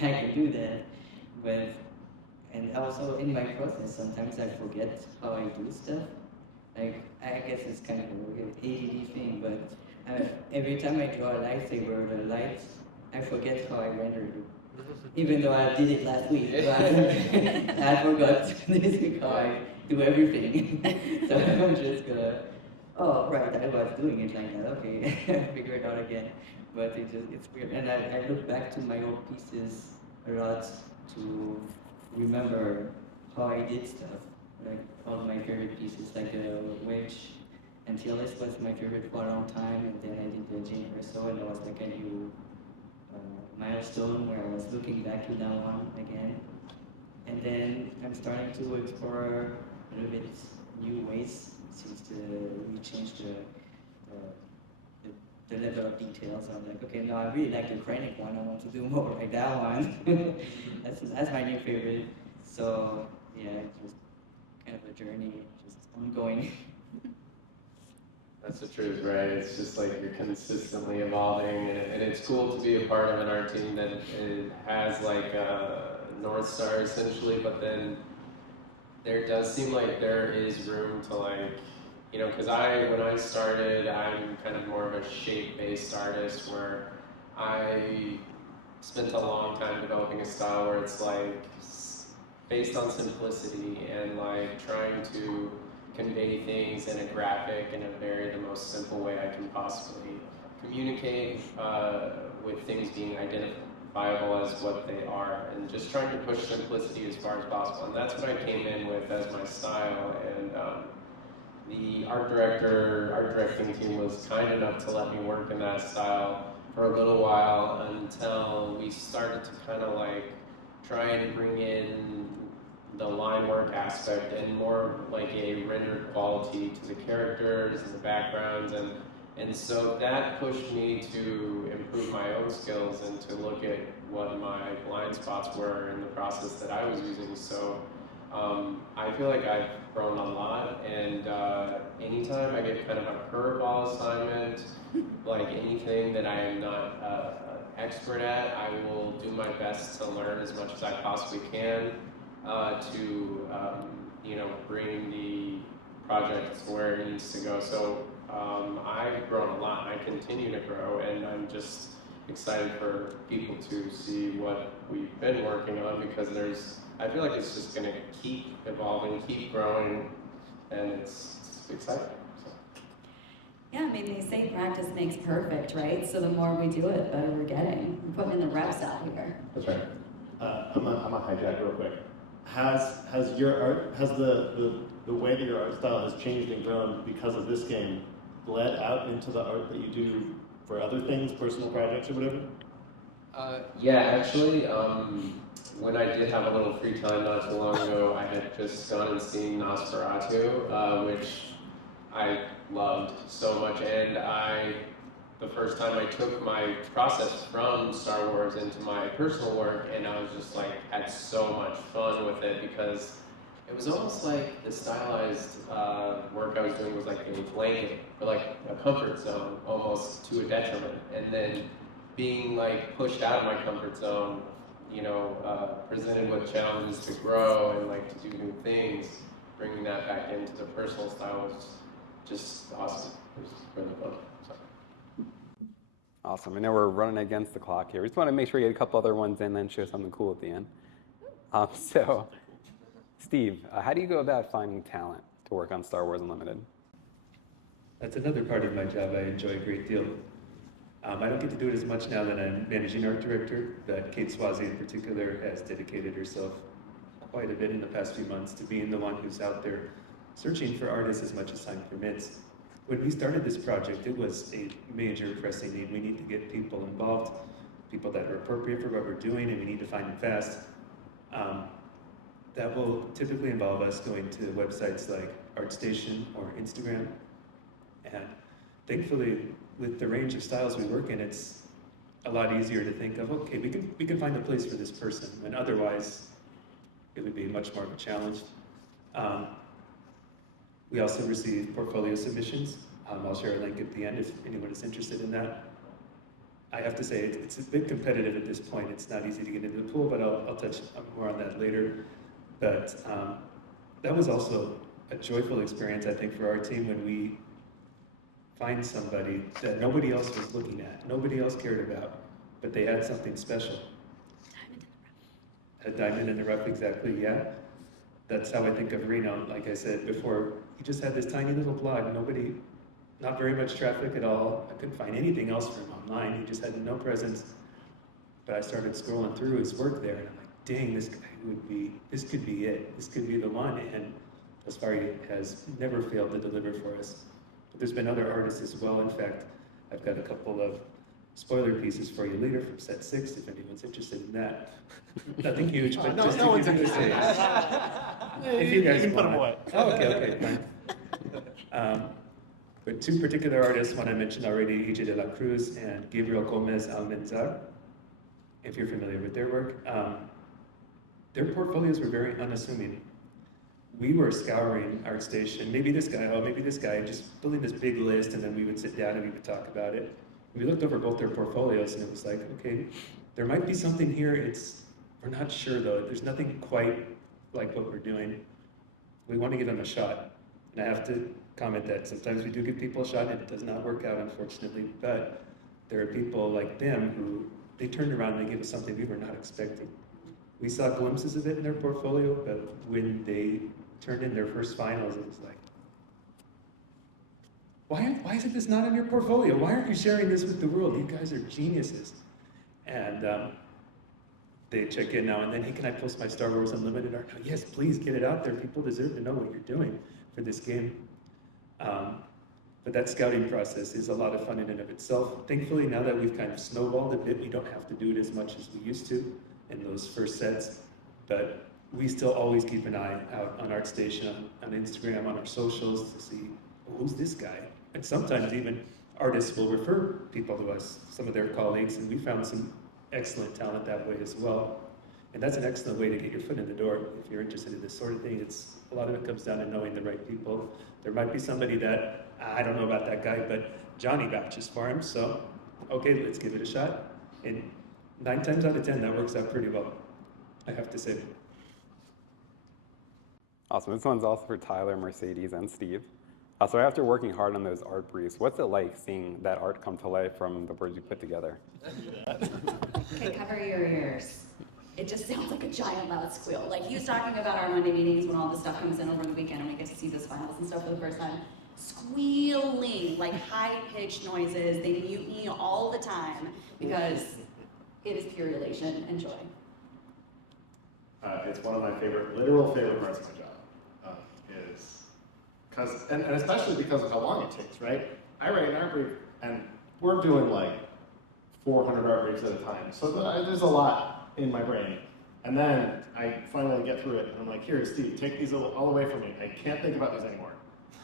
I can do that, but and also in my process, sometimes I forget how I do stuff. Like I guess it's kind of an ADD thing, but every time I draw a lightsaber, the light, I forget how I rendered it. Even though I did it last week, but I forgot this week how I do everything. So I'm just gonna, oh right, I was doing it like that. Okay, figure it out again. But it's weird, and I look back to my old pieces a lot to remember how I did stuff. Like all my favorite pieces, like the Wedge and Panelist was my favorite for a long time, and then I did the Jane Erso, and it was like a new milestone where I was looking back to that one again. And then I'm starting to explore a little bit new ways since we changed the level of details. I'm like, okay, no, I really like the Krennic one. I want to do more like that one. that's my new favorite. So yeah, just kind of a journey, just ongoing. That's the truth, right? It's just like you're consistently evolving, and it's cool to be a part of an art team that it has like a North Star essentially, but then there does seem like there is room to like, you know, because when I started, I'm kind of more of a shape-based artist where I spent a long time developing a style where it's like based on simplicity and like trying to convey things in a graphic in the most simple way I can possibly communicate with things being identifiable as what they are, and just trying to push simplicity as far as possible. And that's what I came in with as my style. And the art directing team was kind enough to let me work in that style for a little while until we started to kind of like try and bring in the line work aspect and more like a rendered quality to the characters and the backgrounds, and so that pushed me to improve my own skills and to look at what my blind spots were in the process that I was using. So I feel like I've grown a lot, and anytime I get kind of a curveball assignment, like anything that I am not expert at, I will do my best to learn as much as I possibly can to you know, bring the project where it needs to go. So I've grown a lot, and I continue to grow, and I'm just excited for people to see what we've been working on, because I feel like it's just going to keep evolving, keep growing, and it's exciting. So. Yeah, I mean, they say practice makes perfect, right? So the more we do it, the better we're getting. We're putting in the reps out here. That's right. I'm a hijack real quick. Has the way that your art style has changed and grown because of this game bled out into the art that you do for other things, personal projects or whatever? Yeah, actually, when I did have a little free time not too long ago, I had just gone and seen Nosferatu, which I loved so much, and the first time I took my process from Star Wars into my personal work, and I was just like, had so much fun with it, because it was almost like the stylized work I was doing was like a blanket, or like a comfort zone, almost to a detriment. And then being like pushed out of my comfort zone presented with challenges to grow and like to do new things, bringing that back into the personal style was just awesome. It was really fun. So. Awesome. I know we're running against the clock here. We just want to make sure we get a couple other ones in and then show something cool at the end. So, Steve, how do you go about finding talent to work on Star Wars Unlimited? That's another part of my job I enjoy a great deal. I don't get to do it as much now that I'm managing art director, but Kate Swazi in particular has dedicated herself quite a bit in the past few months to being the one who's out there searching for artists as much as time permits. When we started this project, it was a major pressing need. We need to get people involved, people that are appropriate for what we're doing, and we need to find them fast. That will typically involve us going to websites like ArtStation or Instagram. And thankfully, with the range of styles we work in, it's a lot easier to think of, okay, we can find a place for this person, when otherwise it would be much more of a challenge. We also receive portfolio submissions. I'll share a link at the end if anyone is interested in that. I have to say, it's a bit competitive at this point. It's not easy to get into the pool, but I'll touch more on that later. But that was also a joyful experience, I think, for our team when we find somebody that nobody else was looking at, nobody else cared about, but they had something special. A diamond in the rough, exactly, yeah. That's how I think of Reno. Like I said before, he just had this tiny little blog, not very much traffic at all. I couldn't find anything else for him online. He just had no presence. But I started scrolling through his work there, and I'm like, dang, this could be it. This could be the one. And thus far, he has never failed to deliver for us. But there's been other artists as well. In fact, I've got a couple of spoiler pieces for you later from set 6, if anyone's interested in that. Nothing huge, but No, just no to one's give you a interested. taste. If you guys can put them want. away. Oh, okay, fine. But two particular artists, one I mentioned already, EJ de la Cruz and Gabriel Gomez Almenzar, if you're familiar with their work. Their portfolios were very unassuming. We were scouring ArtStation, maybe this guy, just building this big list, and then we would sit down and we would talk about it. We looked over both their portfolios, and it was like, okay, there might be something here. We're not sure though. There's nothing quite like what we're doing. We want to give them a shot. And I have to comment that sometimes we do give people a shot and it does not work out, unfortunately, but there are people like them who, they turned around and they gave us something we were not expecting. We saw glimpses of it in their portfolio, but when they turned in their first finals, it was like, why isn't this not in your portfolio? Why aren't you sharing this with the world? You guys are geniuses. And they check in now and then, hey, can I post my Star Wars Unlimited art? No, yes, please get it out there. People deserve to know what you're doing for this game. But that scouting process is a lot of fun in and of itself. Thankfully, now that we've kind of snowballed a bit, we don't have to do it as much as we used to in those first sets. But we still always keep an eye out on ArtStation, on Instagram, on our socials to see, who's this guy? And sometimes even artists will refer people to us, some of their colleagues, and we found some excellent talent that way as well. And that's an excellent way to get your foot in the door if you're interested in this sort of thing. A lot of it comes down to knowing the right people. There might be somebody that, I don't know about that guy, but Johnny vouches for him, so okay, let's give it a shot. And 9 times out of 10, that works out pretty well, I have to say. Awesome. This one's also for Tyler, Mercedes, and Steve. So after working hard on those art briefs, what's it like seeing that art come to life from the words you put together? Okay, cover your ears. It just sounds like a giant loud squeal. Like he was talking about our Monday meetings when all this stuff comes in over the weekend and we get to see those finals and stuff for the first time. Squealing, like high-pitched noises. They mute me all the time because it is pure elation and joy. It's one of my literal favorite parts of my job. And especially because of how long it takes, right? I write an art brief, and we're doing like 400 art briefs at a time. So there's a lot in my brain. And then I finally get through it, and I'm like, here, Steve, take these all away from me. I can't think about these anymore.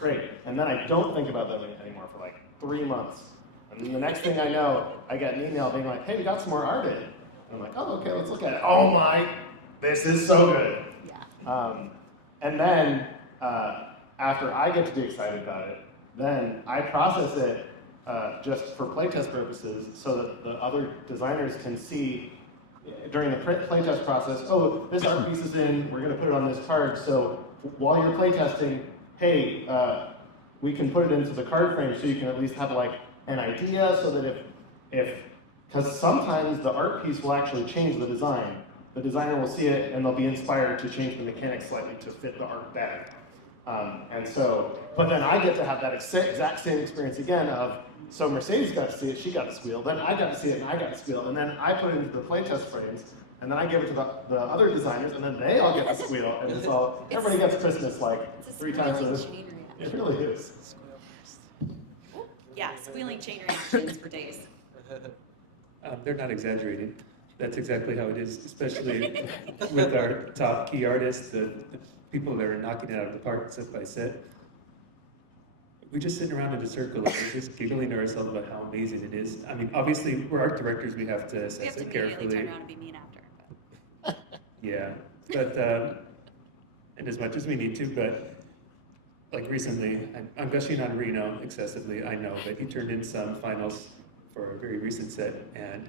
Great. And then I don't think about them anymore for like 3 months. And then the next thing I know, I get an email being like, hey, we got some more art in. And I'm like, oh, okay, let's look at it. Oh my, this is so good. Yeah. And then, after I get to be excited about it, then I process it just for playtest purposes so that the other designers can see during the playtest process, oh, this art piece is in, we're gonna put it on this card, so while you're playtesting, hey, we can put it into the card frame so you can at least have like an idea, so that because sometimes the art piece will actually change the design. The designer will see it and they'll be inspired to change the mechanics slightly to fit the art better. But then I get to have that exact same experience again of, so Mercedes got to see it, she got to squeal, then I got to see it and I got to squeal, and then I put it into the playtest frames, and then I give it to the other designers, and then they all get to squeal, and everybody gets Christmas like 3 times a chain reaction. It really is. Yeah, squealing chain reactions for days. They're not exaggerating. That's exactly how it is, especially with our top key artists, the people that are knocking it out of the park set by set. We just sit around in a circle and we're just giggling to ourselves about how amazing it is. I mean, obviously, we're art directors, we have to We assess have to it immediately carefully. turn around and be mean after. Yeah, but, and as much as we need to, but like recently, I'm gushing on Reno excessively, I know, but he turned in some finals for a very recent set, and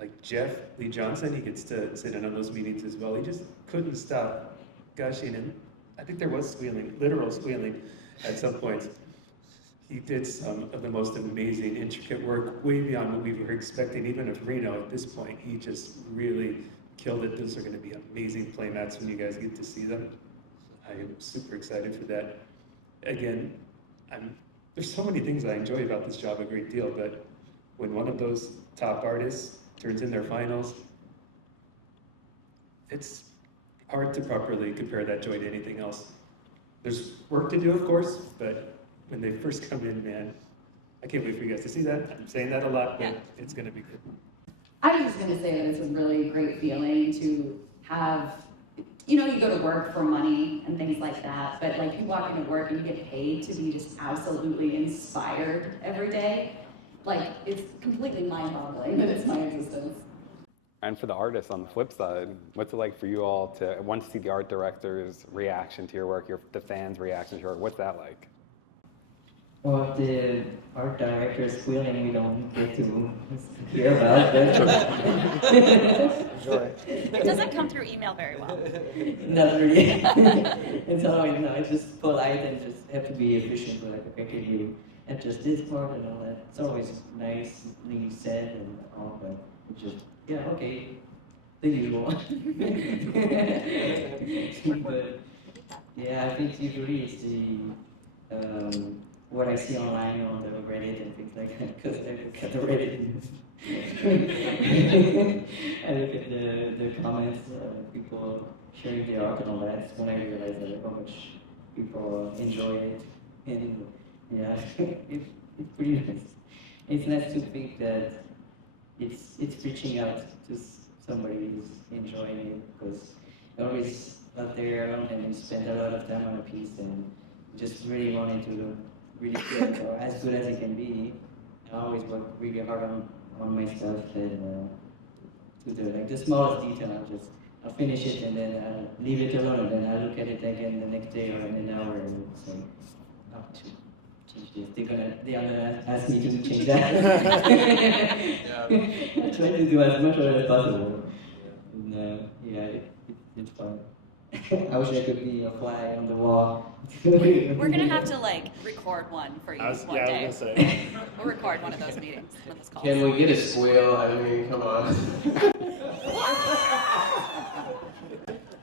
like Jeff Lee Johnson, he gets to sit in on those meetings as well. He just couldn't stop gushing, and I think there was squealing, literal squealing at some points. He did some of the most amazing, intricate work, way beyond what we were expecting, even of Reno at this point. He just really killed it. Those are going to be amazing playmats when you guys get to see them. I am super excited for that. Again, there's so many things I enjoy about this job a great deal, but when one of those top artists turns in their finals, it's hard to properly compare that joy to anything else. There's work to do, of course, but when they first come in, man, I can't wait for you guys to see that. I'm saying that a lot, but it's going to be good. I was just going to say that it's a really great feeling to have, you go to work for money and things like that, but like you walk into work and you get paid to be just absolutely inspired every day. Like, it's completely mind-boggling that it's my existence. And for the artists on the flip side, what's it like for you all to once see the art director's reaction to your work, the fans' reaction to your work? What's that like? Well, the art director squealing, we don't get to hear about, but It doesn't come through email very well. not really. It's always it's just polite and just have to be efficient. Like, okay, can you adjust this part and all that? It's always nicely said and all, but it's just okay, the usual. But yeah, I think usually it's the what I see online on the Reddit and things like that, because I look at the Reddit. I look at the comments, people sharing the art and all that. When I realize that how much people enjoy it, and yeah, it's pretty nice. It's nice to think that it's reaching out to somebody who's enjoying it, because you're always out there and you spend a lot of time on a piece and just really wanting to look really good or as good as it can be. I always work really hard on my stuff and to do like the smallest detail. I'll finish it and then I'll leave it alone, and then I'll look at it again the next day or in an hour and say, oh, to change this. They are gonna ask me to change that. I try to do as much as possible. And it's fun. I wish I could be a fly on the wall. We're gonna have to record one for you one day. I was gonna say. We'll record one of those meetings, one of those calls. Can we get a squeal? I mean, come on.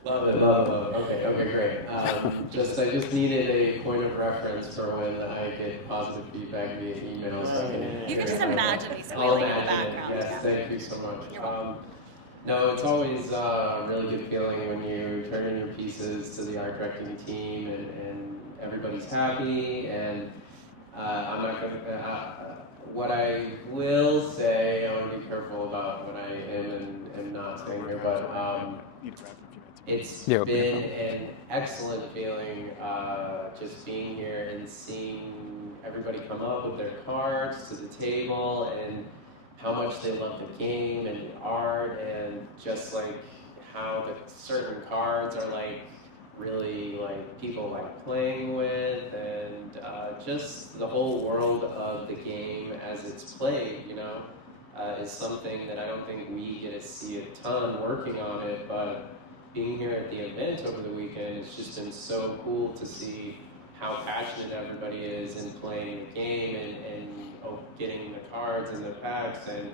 Love it. Okay, great. I just needed a point of reference for when I get positive feedback via email. So I can You can just imagine me I'll squealing in the imagine it. background. Yes, thank you so much. You're welcome. No, it's always a really good feeling when you turn in your pieces to the art directing team and everybody's happy. And I'm not going to. What I will say, I want to be careful about what I am and not saying here, but it's been an excellent feeling just being here and seeing everybody come up with their cards to the table and how much they love the game and the art, and just how the certain cards are really people playing with, and just the whole world of the game as it's played, is something that I don't think we get to see a ton working on it, but being here at the event over the weekend, it's just been so cool to see how passionate everybody is in playing the game and getting the cards and the packs and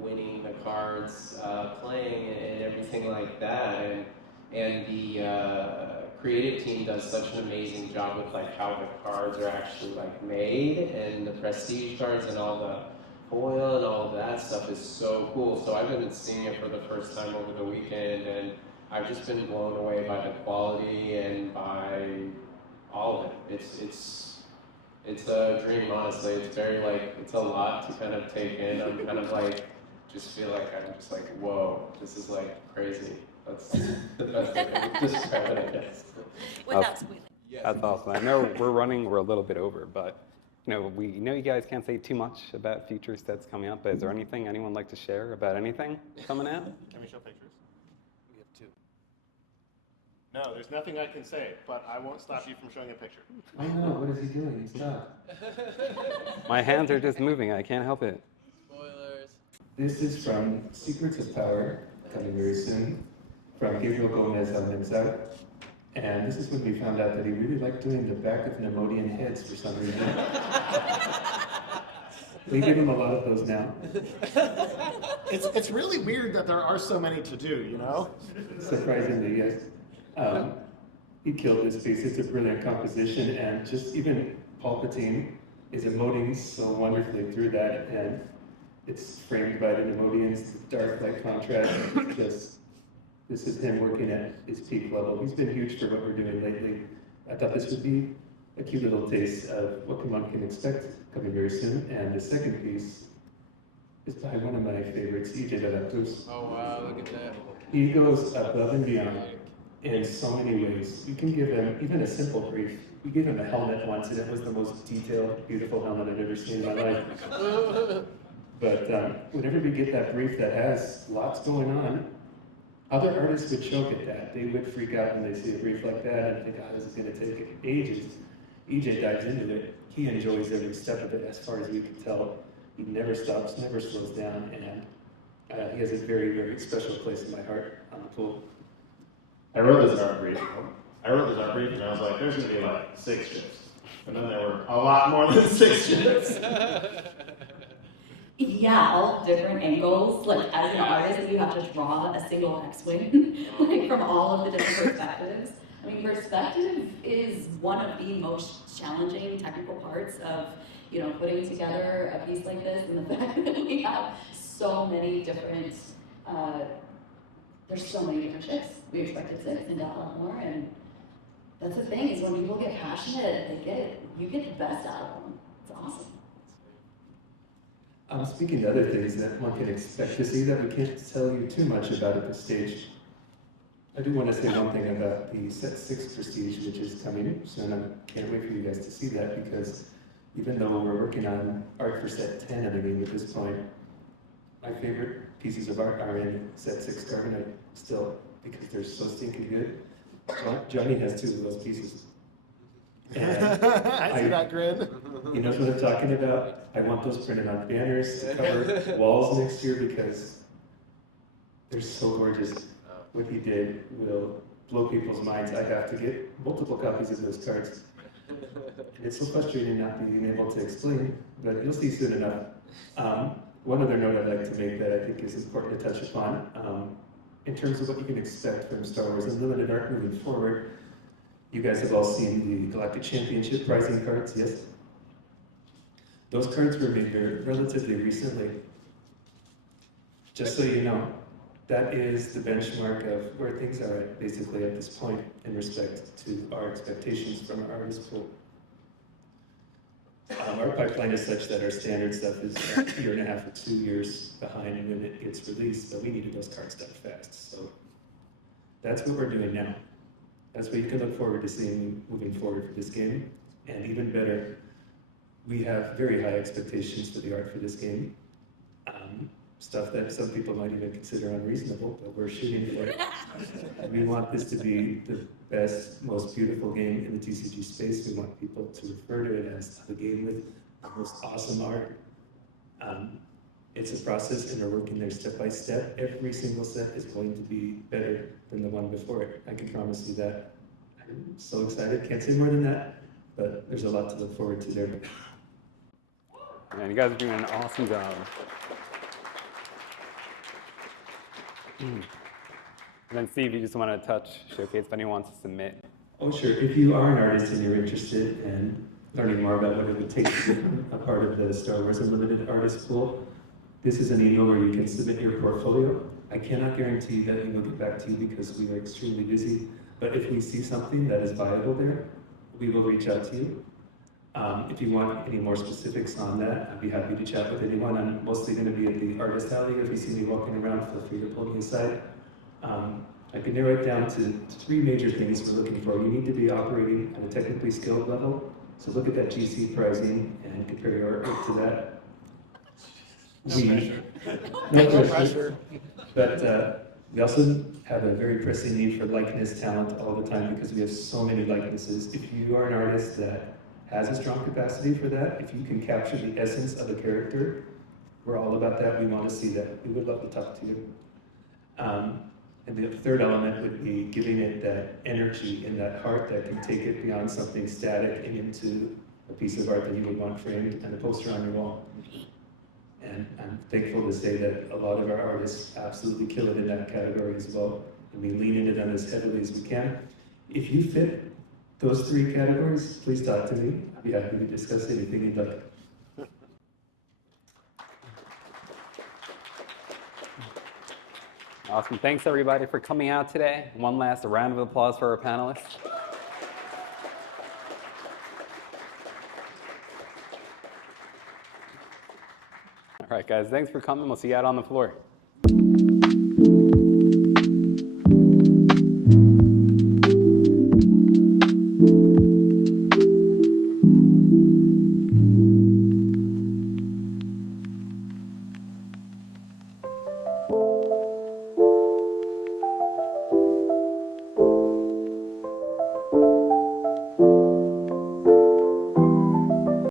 winning the cards, playing and everything like that. And the creative team does such an amazing job with like how the cards are actually like made, and the prestige cards and all the foil and all of that stuff is so cool. So I've been seeing it for the first time over the weekend, and I've just been blown away by the quality and by all of it. It's a dream, honestly. It's very like, it's a lot to kind of take in. I'm kind of like, just feel like I'm just like, whoa, this is like crazy. That's the best way to describe it, I guess. Without squealing. That's awesome. I know we're a little bit over, but we know you guys can't say too much about future sets coming up, but is there anything anyone like to share about anything coming out? Can we show pictures? We have two. No, there's nothing I can say, but I won't stop you from showing a picture. I know, what is he doing? Stop. My hands are just moving. I can't help it. Spoilers. This is from Secrets of Power, coming very soon, from Gabriel Gomez on Minzao. And this is when we found out that he really liked doing the back of Nemodian heads for some reason. We give him a lot of those now. It's really weird that there are so many to do, Surprisingly, yes. He killed this piece. It's a brilliant composition, and just even Palpatine is emoting so wonderfully through that, and it's framed by the Nemodians, the dark light contrast. This is him working at his peak level. He's been huge for what we're doing lately. I thought this would be a cute little taste of what one can expect coming very soon. And the second piece is by one of my favorites, EJ de la Cruz. Oh wow, look at that. He goes above and beyond in so many ways. You can give him even a simple brief. We gave him a helmet once, and it was the most detailed, beautiful helmet I've ever seen in my life. But whenever we get that brief that has lots going on, other artists would choke at that. They would freak out when they see a brief like that and think, oh, this is going to take ages. EJ dives into it. He enjoys every step of it, as far as we can tell. He never stops, never slows down, and he has a very, very special place in my heart on the pool. I wrote this art brief. And I was like, there's going to be like 6 ships. And then there were a lot more than 6 ships. Yeah, all different angles. Like as an artist, you have to draw a single X-wing, like from all of the different perspectives. I mean, perspective is one of the most challenging technical parts of, putting together a piece like this, and the fact that we have so many different. There's so many different ships. We expected 6 and got a lot more, and that's the thing is when people get passionate, you get the best out of them. It's awesome. Speaking of other things that one can expect to see that we can't tell you too much about at this stage, I do want to say one thing about the Set 6 Prestige, which is coming soon. I can't wait for you guys to see that, because even though we're working on art for Set 10 of the game at this point, my favorite pieces of art are in Set 6 Carbonite still, because they're so stinking good. Johnny has 2 of those pieces. And I see that grin. He knows what I'm talking about. I want those printed on banners to cover walls next year, because they're so gorgeous. What he did will blow people's minds. I have to get multiple copies of those cards. And it's so frustrating not being able to explain, but you'll see soon enough. One other note I'd like to make that I think is important to touch upon, in terms of what you can expect from Star Wars Unlimited art moving forward. You guys have all seen the Galactic Championship pricing cards, yes? Those cards were made relatively recently. Just so you know, that is the benchmark of where things are at, basically at this point in respect to our expectations from our artist pool. Our pipeline is such that our standard stuff is a 1.5 years or 2 years behind when it gets released, but we needed those cards done fast. So that's what we're doing now. That's what you can look forward to seeing moving forward for this game. And even better, we have very high expectations for the art for this game. Stuff that some people might even consider unreasonable, but we're shooting for it. We want this to be the best, most beautiful game in the TCG space. We want people to refer to it as the game with the most awesome art. It's a process, and we're working there step by step. Every single set is going to be better than the one before it. I can promise you that. I'm so excited. Can't say more than that, but there's a lot to look forward to there. Man, you guys are doing an awesome job. And then Steve, you just want to showcase if anyone wants to submit. Oh, sure. If you are an artist and you're interested in learning more about what it would take to become a part of the Star Wars Unlimited artist pool, this is an email where you can submit your portfolio. I cannot guarantee that we will get back to you because we are extremely busy, but if we see something that is viable there, we will reach out to you. If you want any more specifics on that, I'd be happy to chat with anyone. I'm mostly going to be at the artist alley. If you see me walking around, feel free to pull me aside. I can narrow it down to 3 major things we're looking for. You need to be operating at a technically skilled level. So look at that GC pricing and compare your artwork to that. No pressure. But we also have a very pressing need for likeness talent all the time because we have so many likenesses. If you are an artist that has a strong capacity for that, if you can capture the essence of a character, we're all about that. We want to see that. We would love to talk to you. And the third element would be giving it that energy and that heart that can take it beyond something static and into a piece of art that you would want framed and a poster on your wall. And I'm thankful to say that a lot of our artists absolutely kill it in that category as well. And we lean into them as heavily as we can. If you fit those 3 categories, please talk to me. I'd be happy to discuss anything you'd like. Awesome. Thanks, everybody, for coming out today. One last round of applause for our panelists. All right, guys, thanks for coming. We'll see you out on the floor.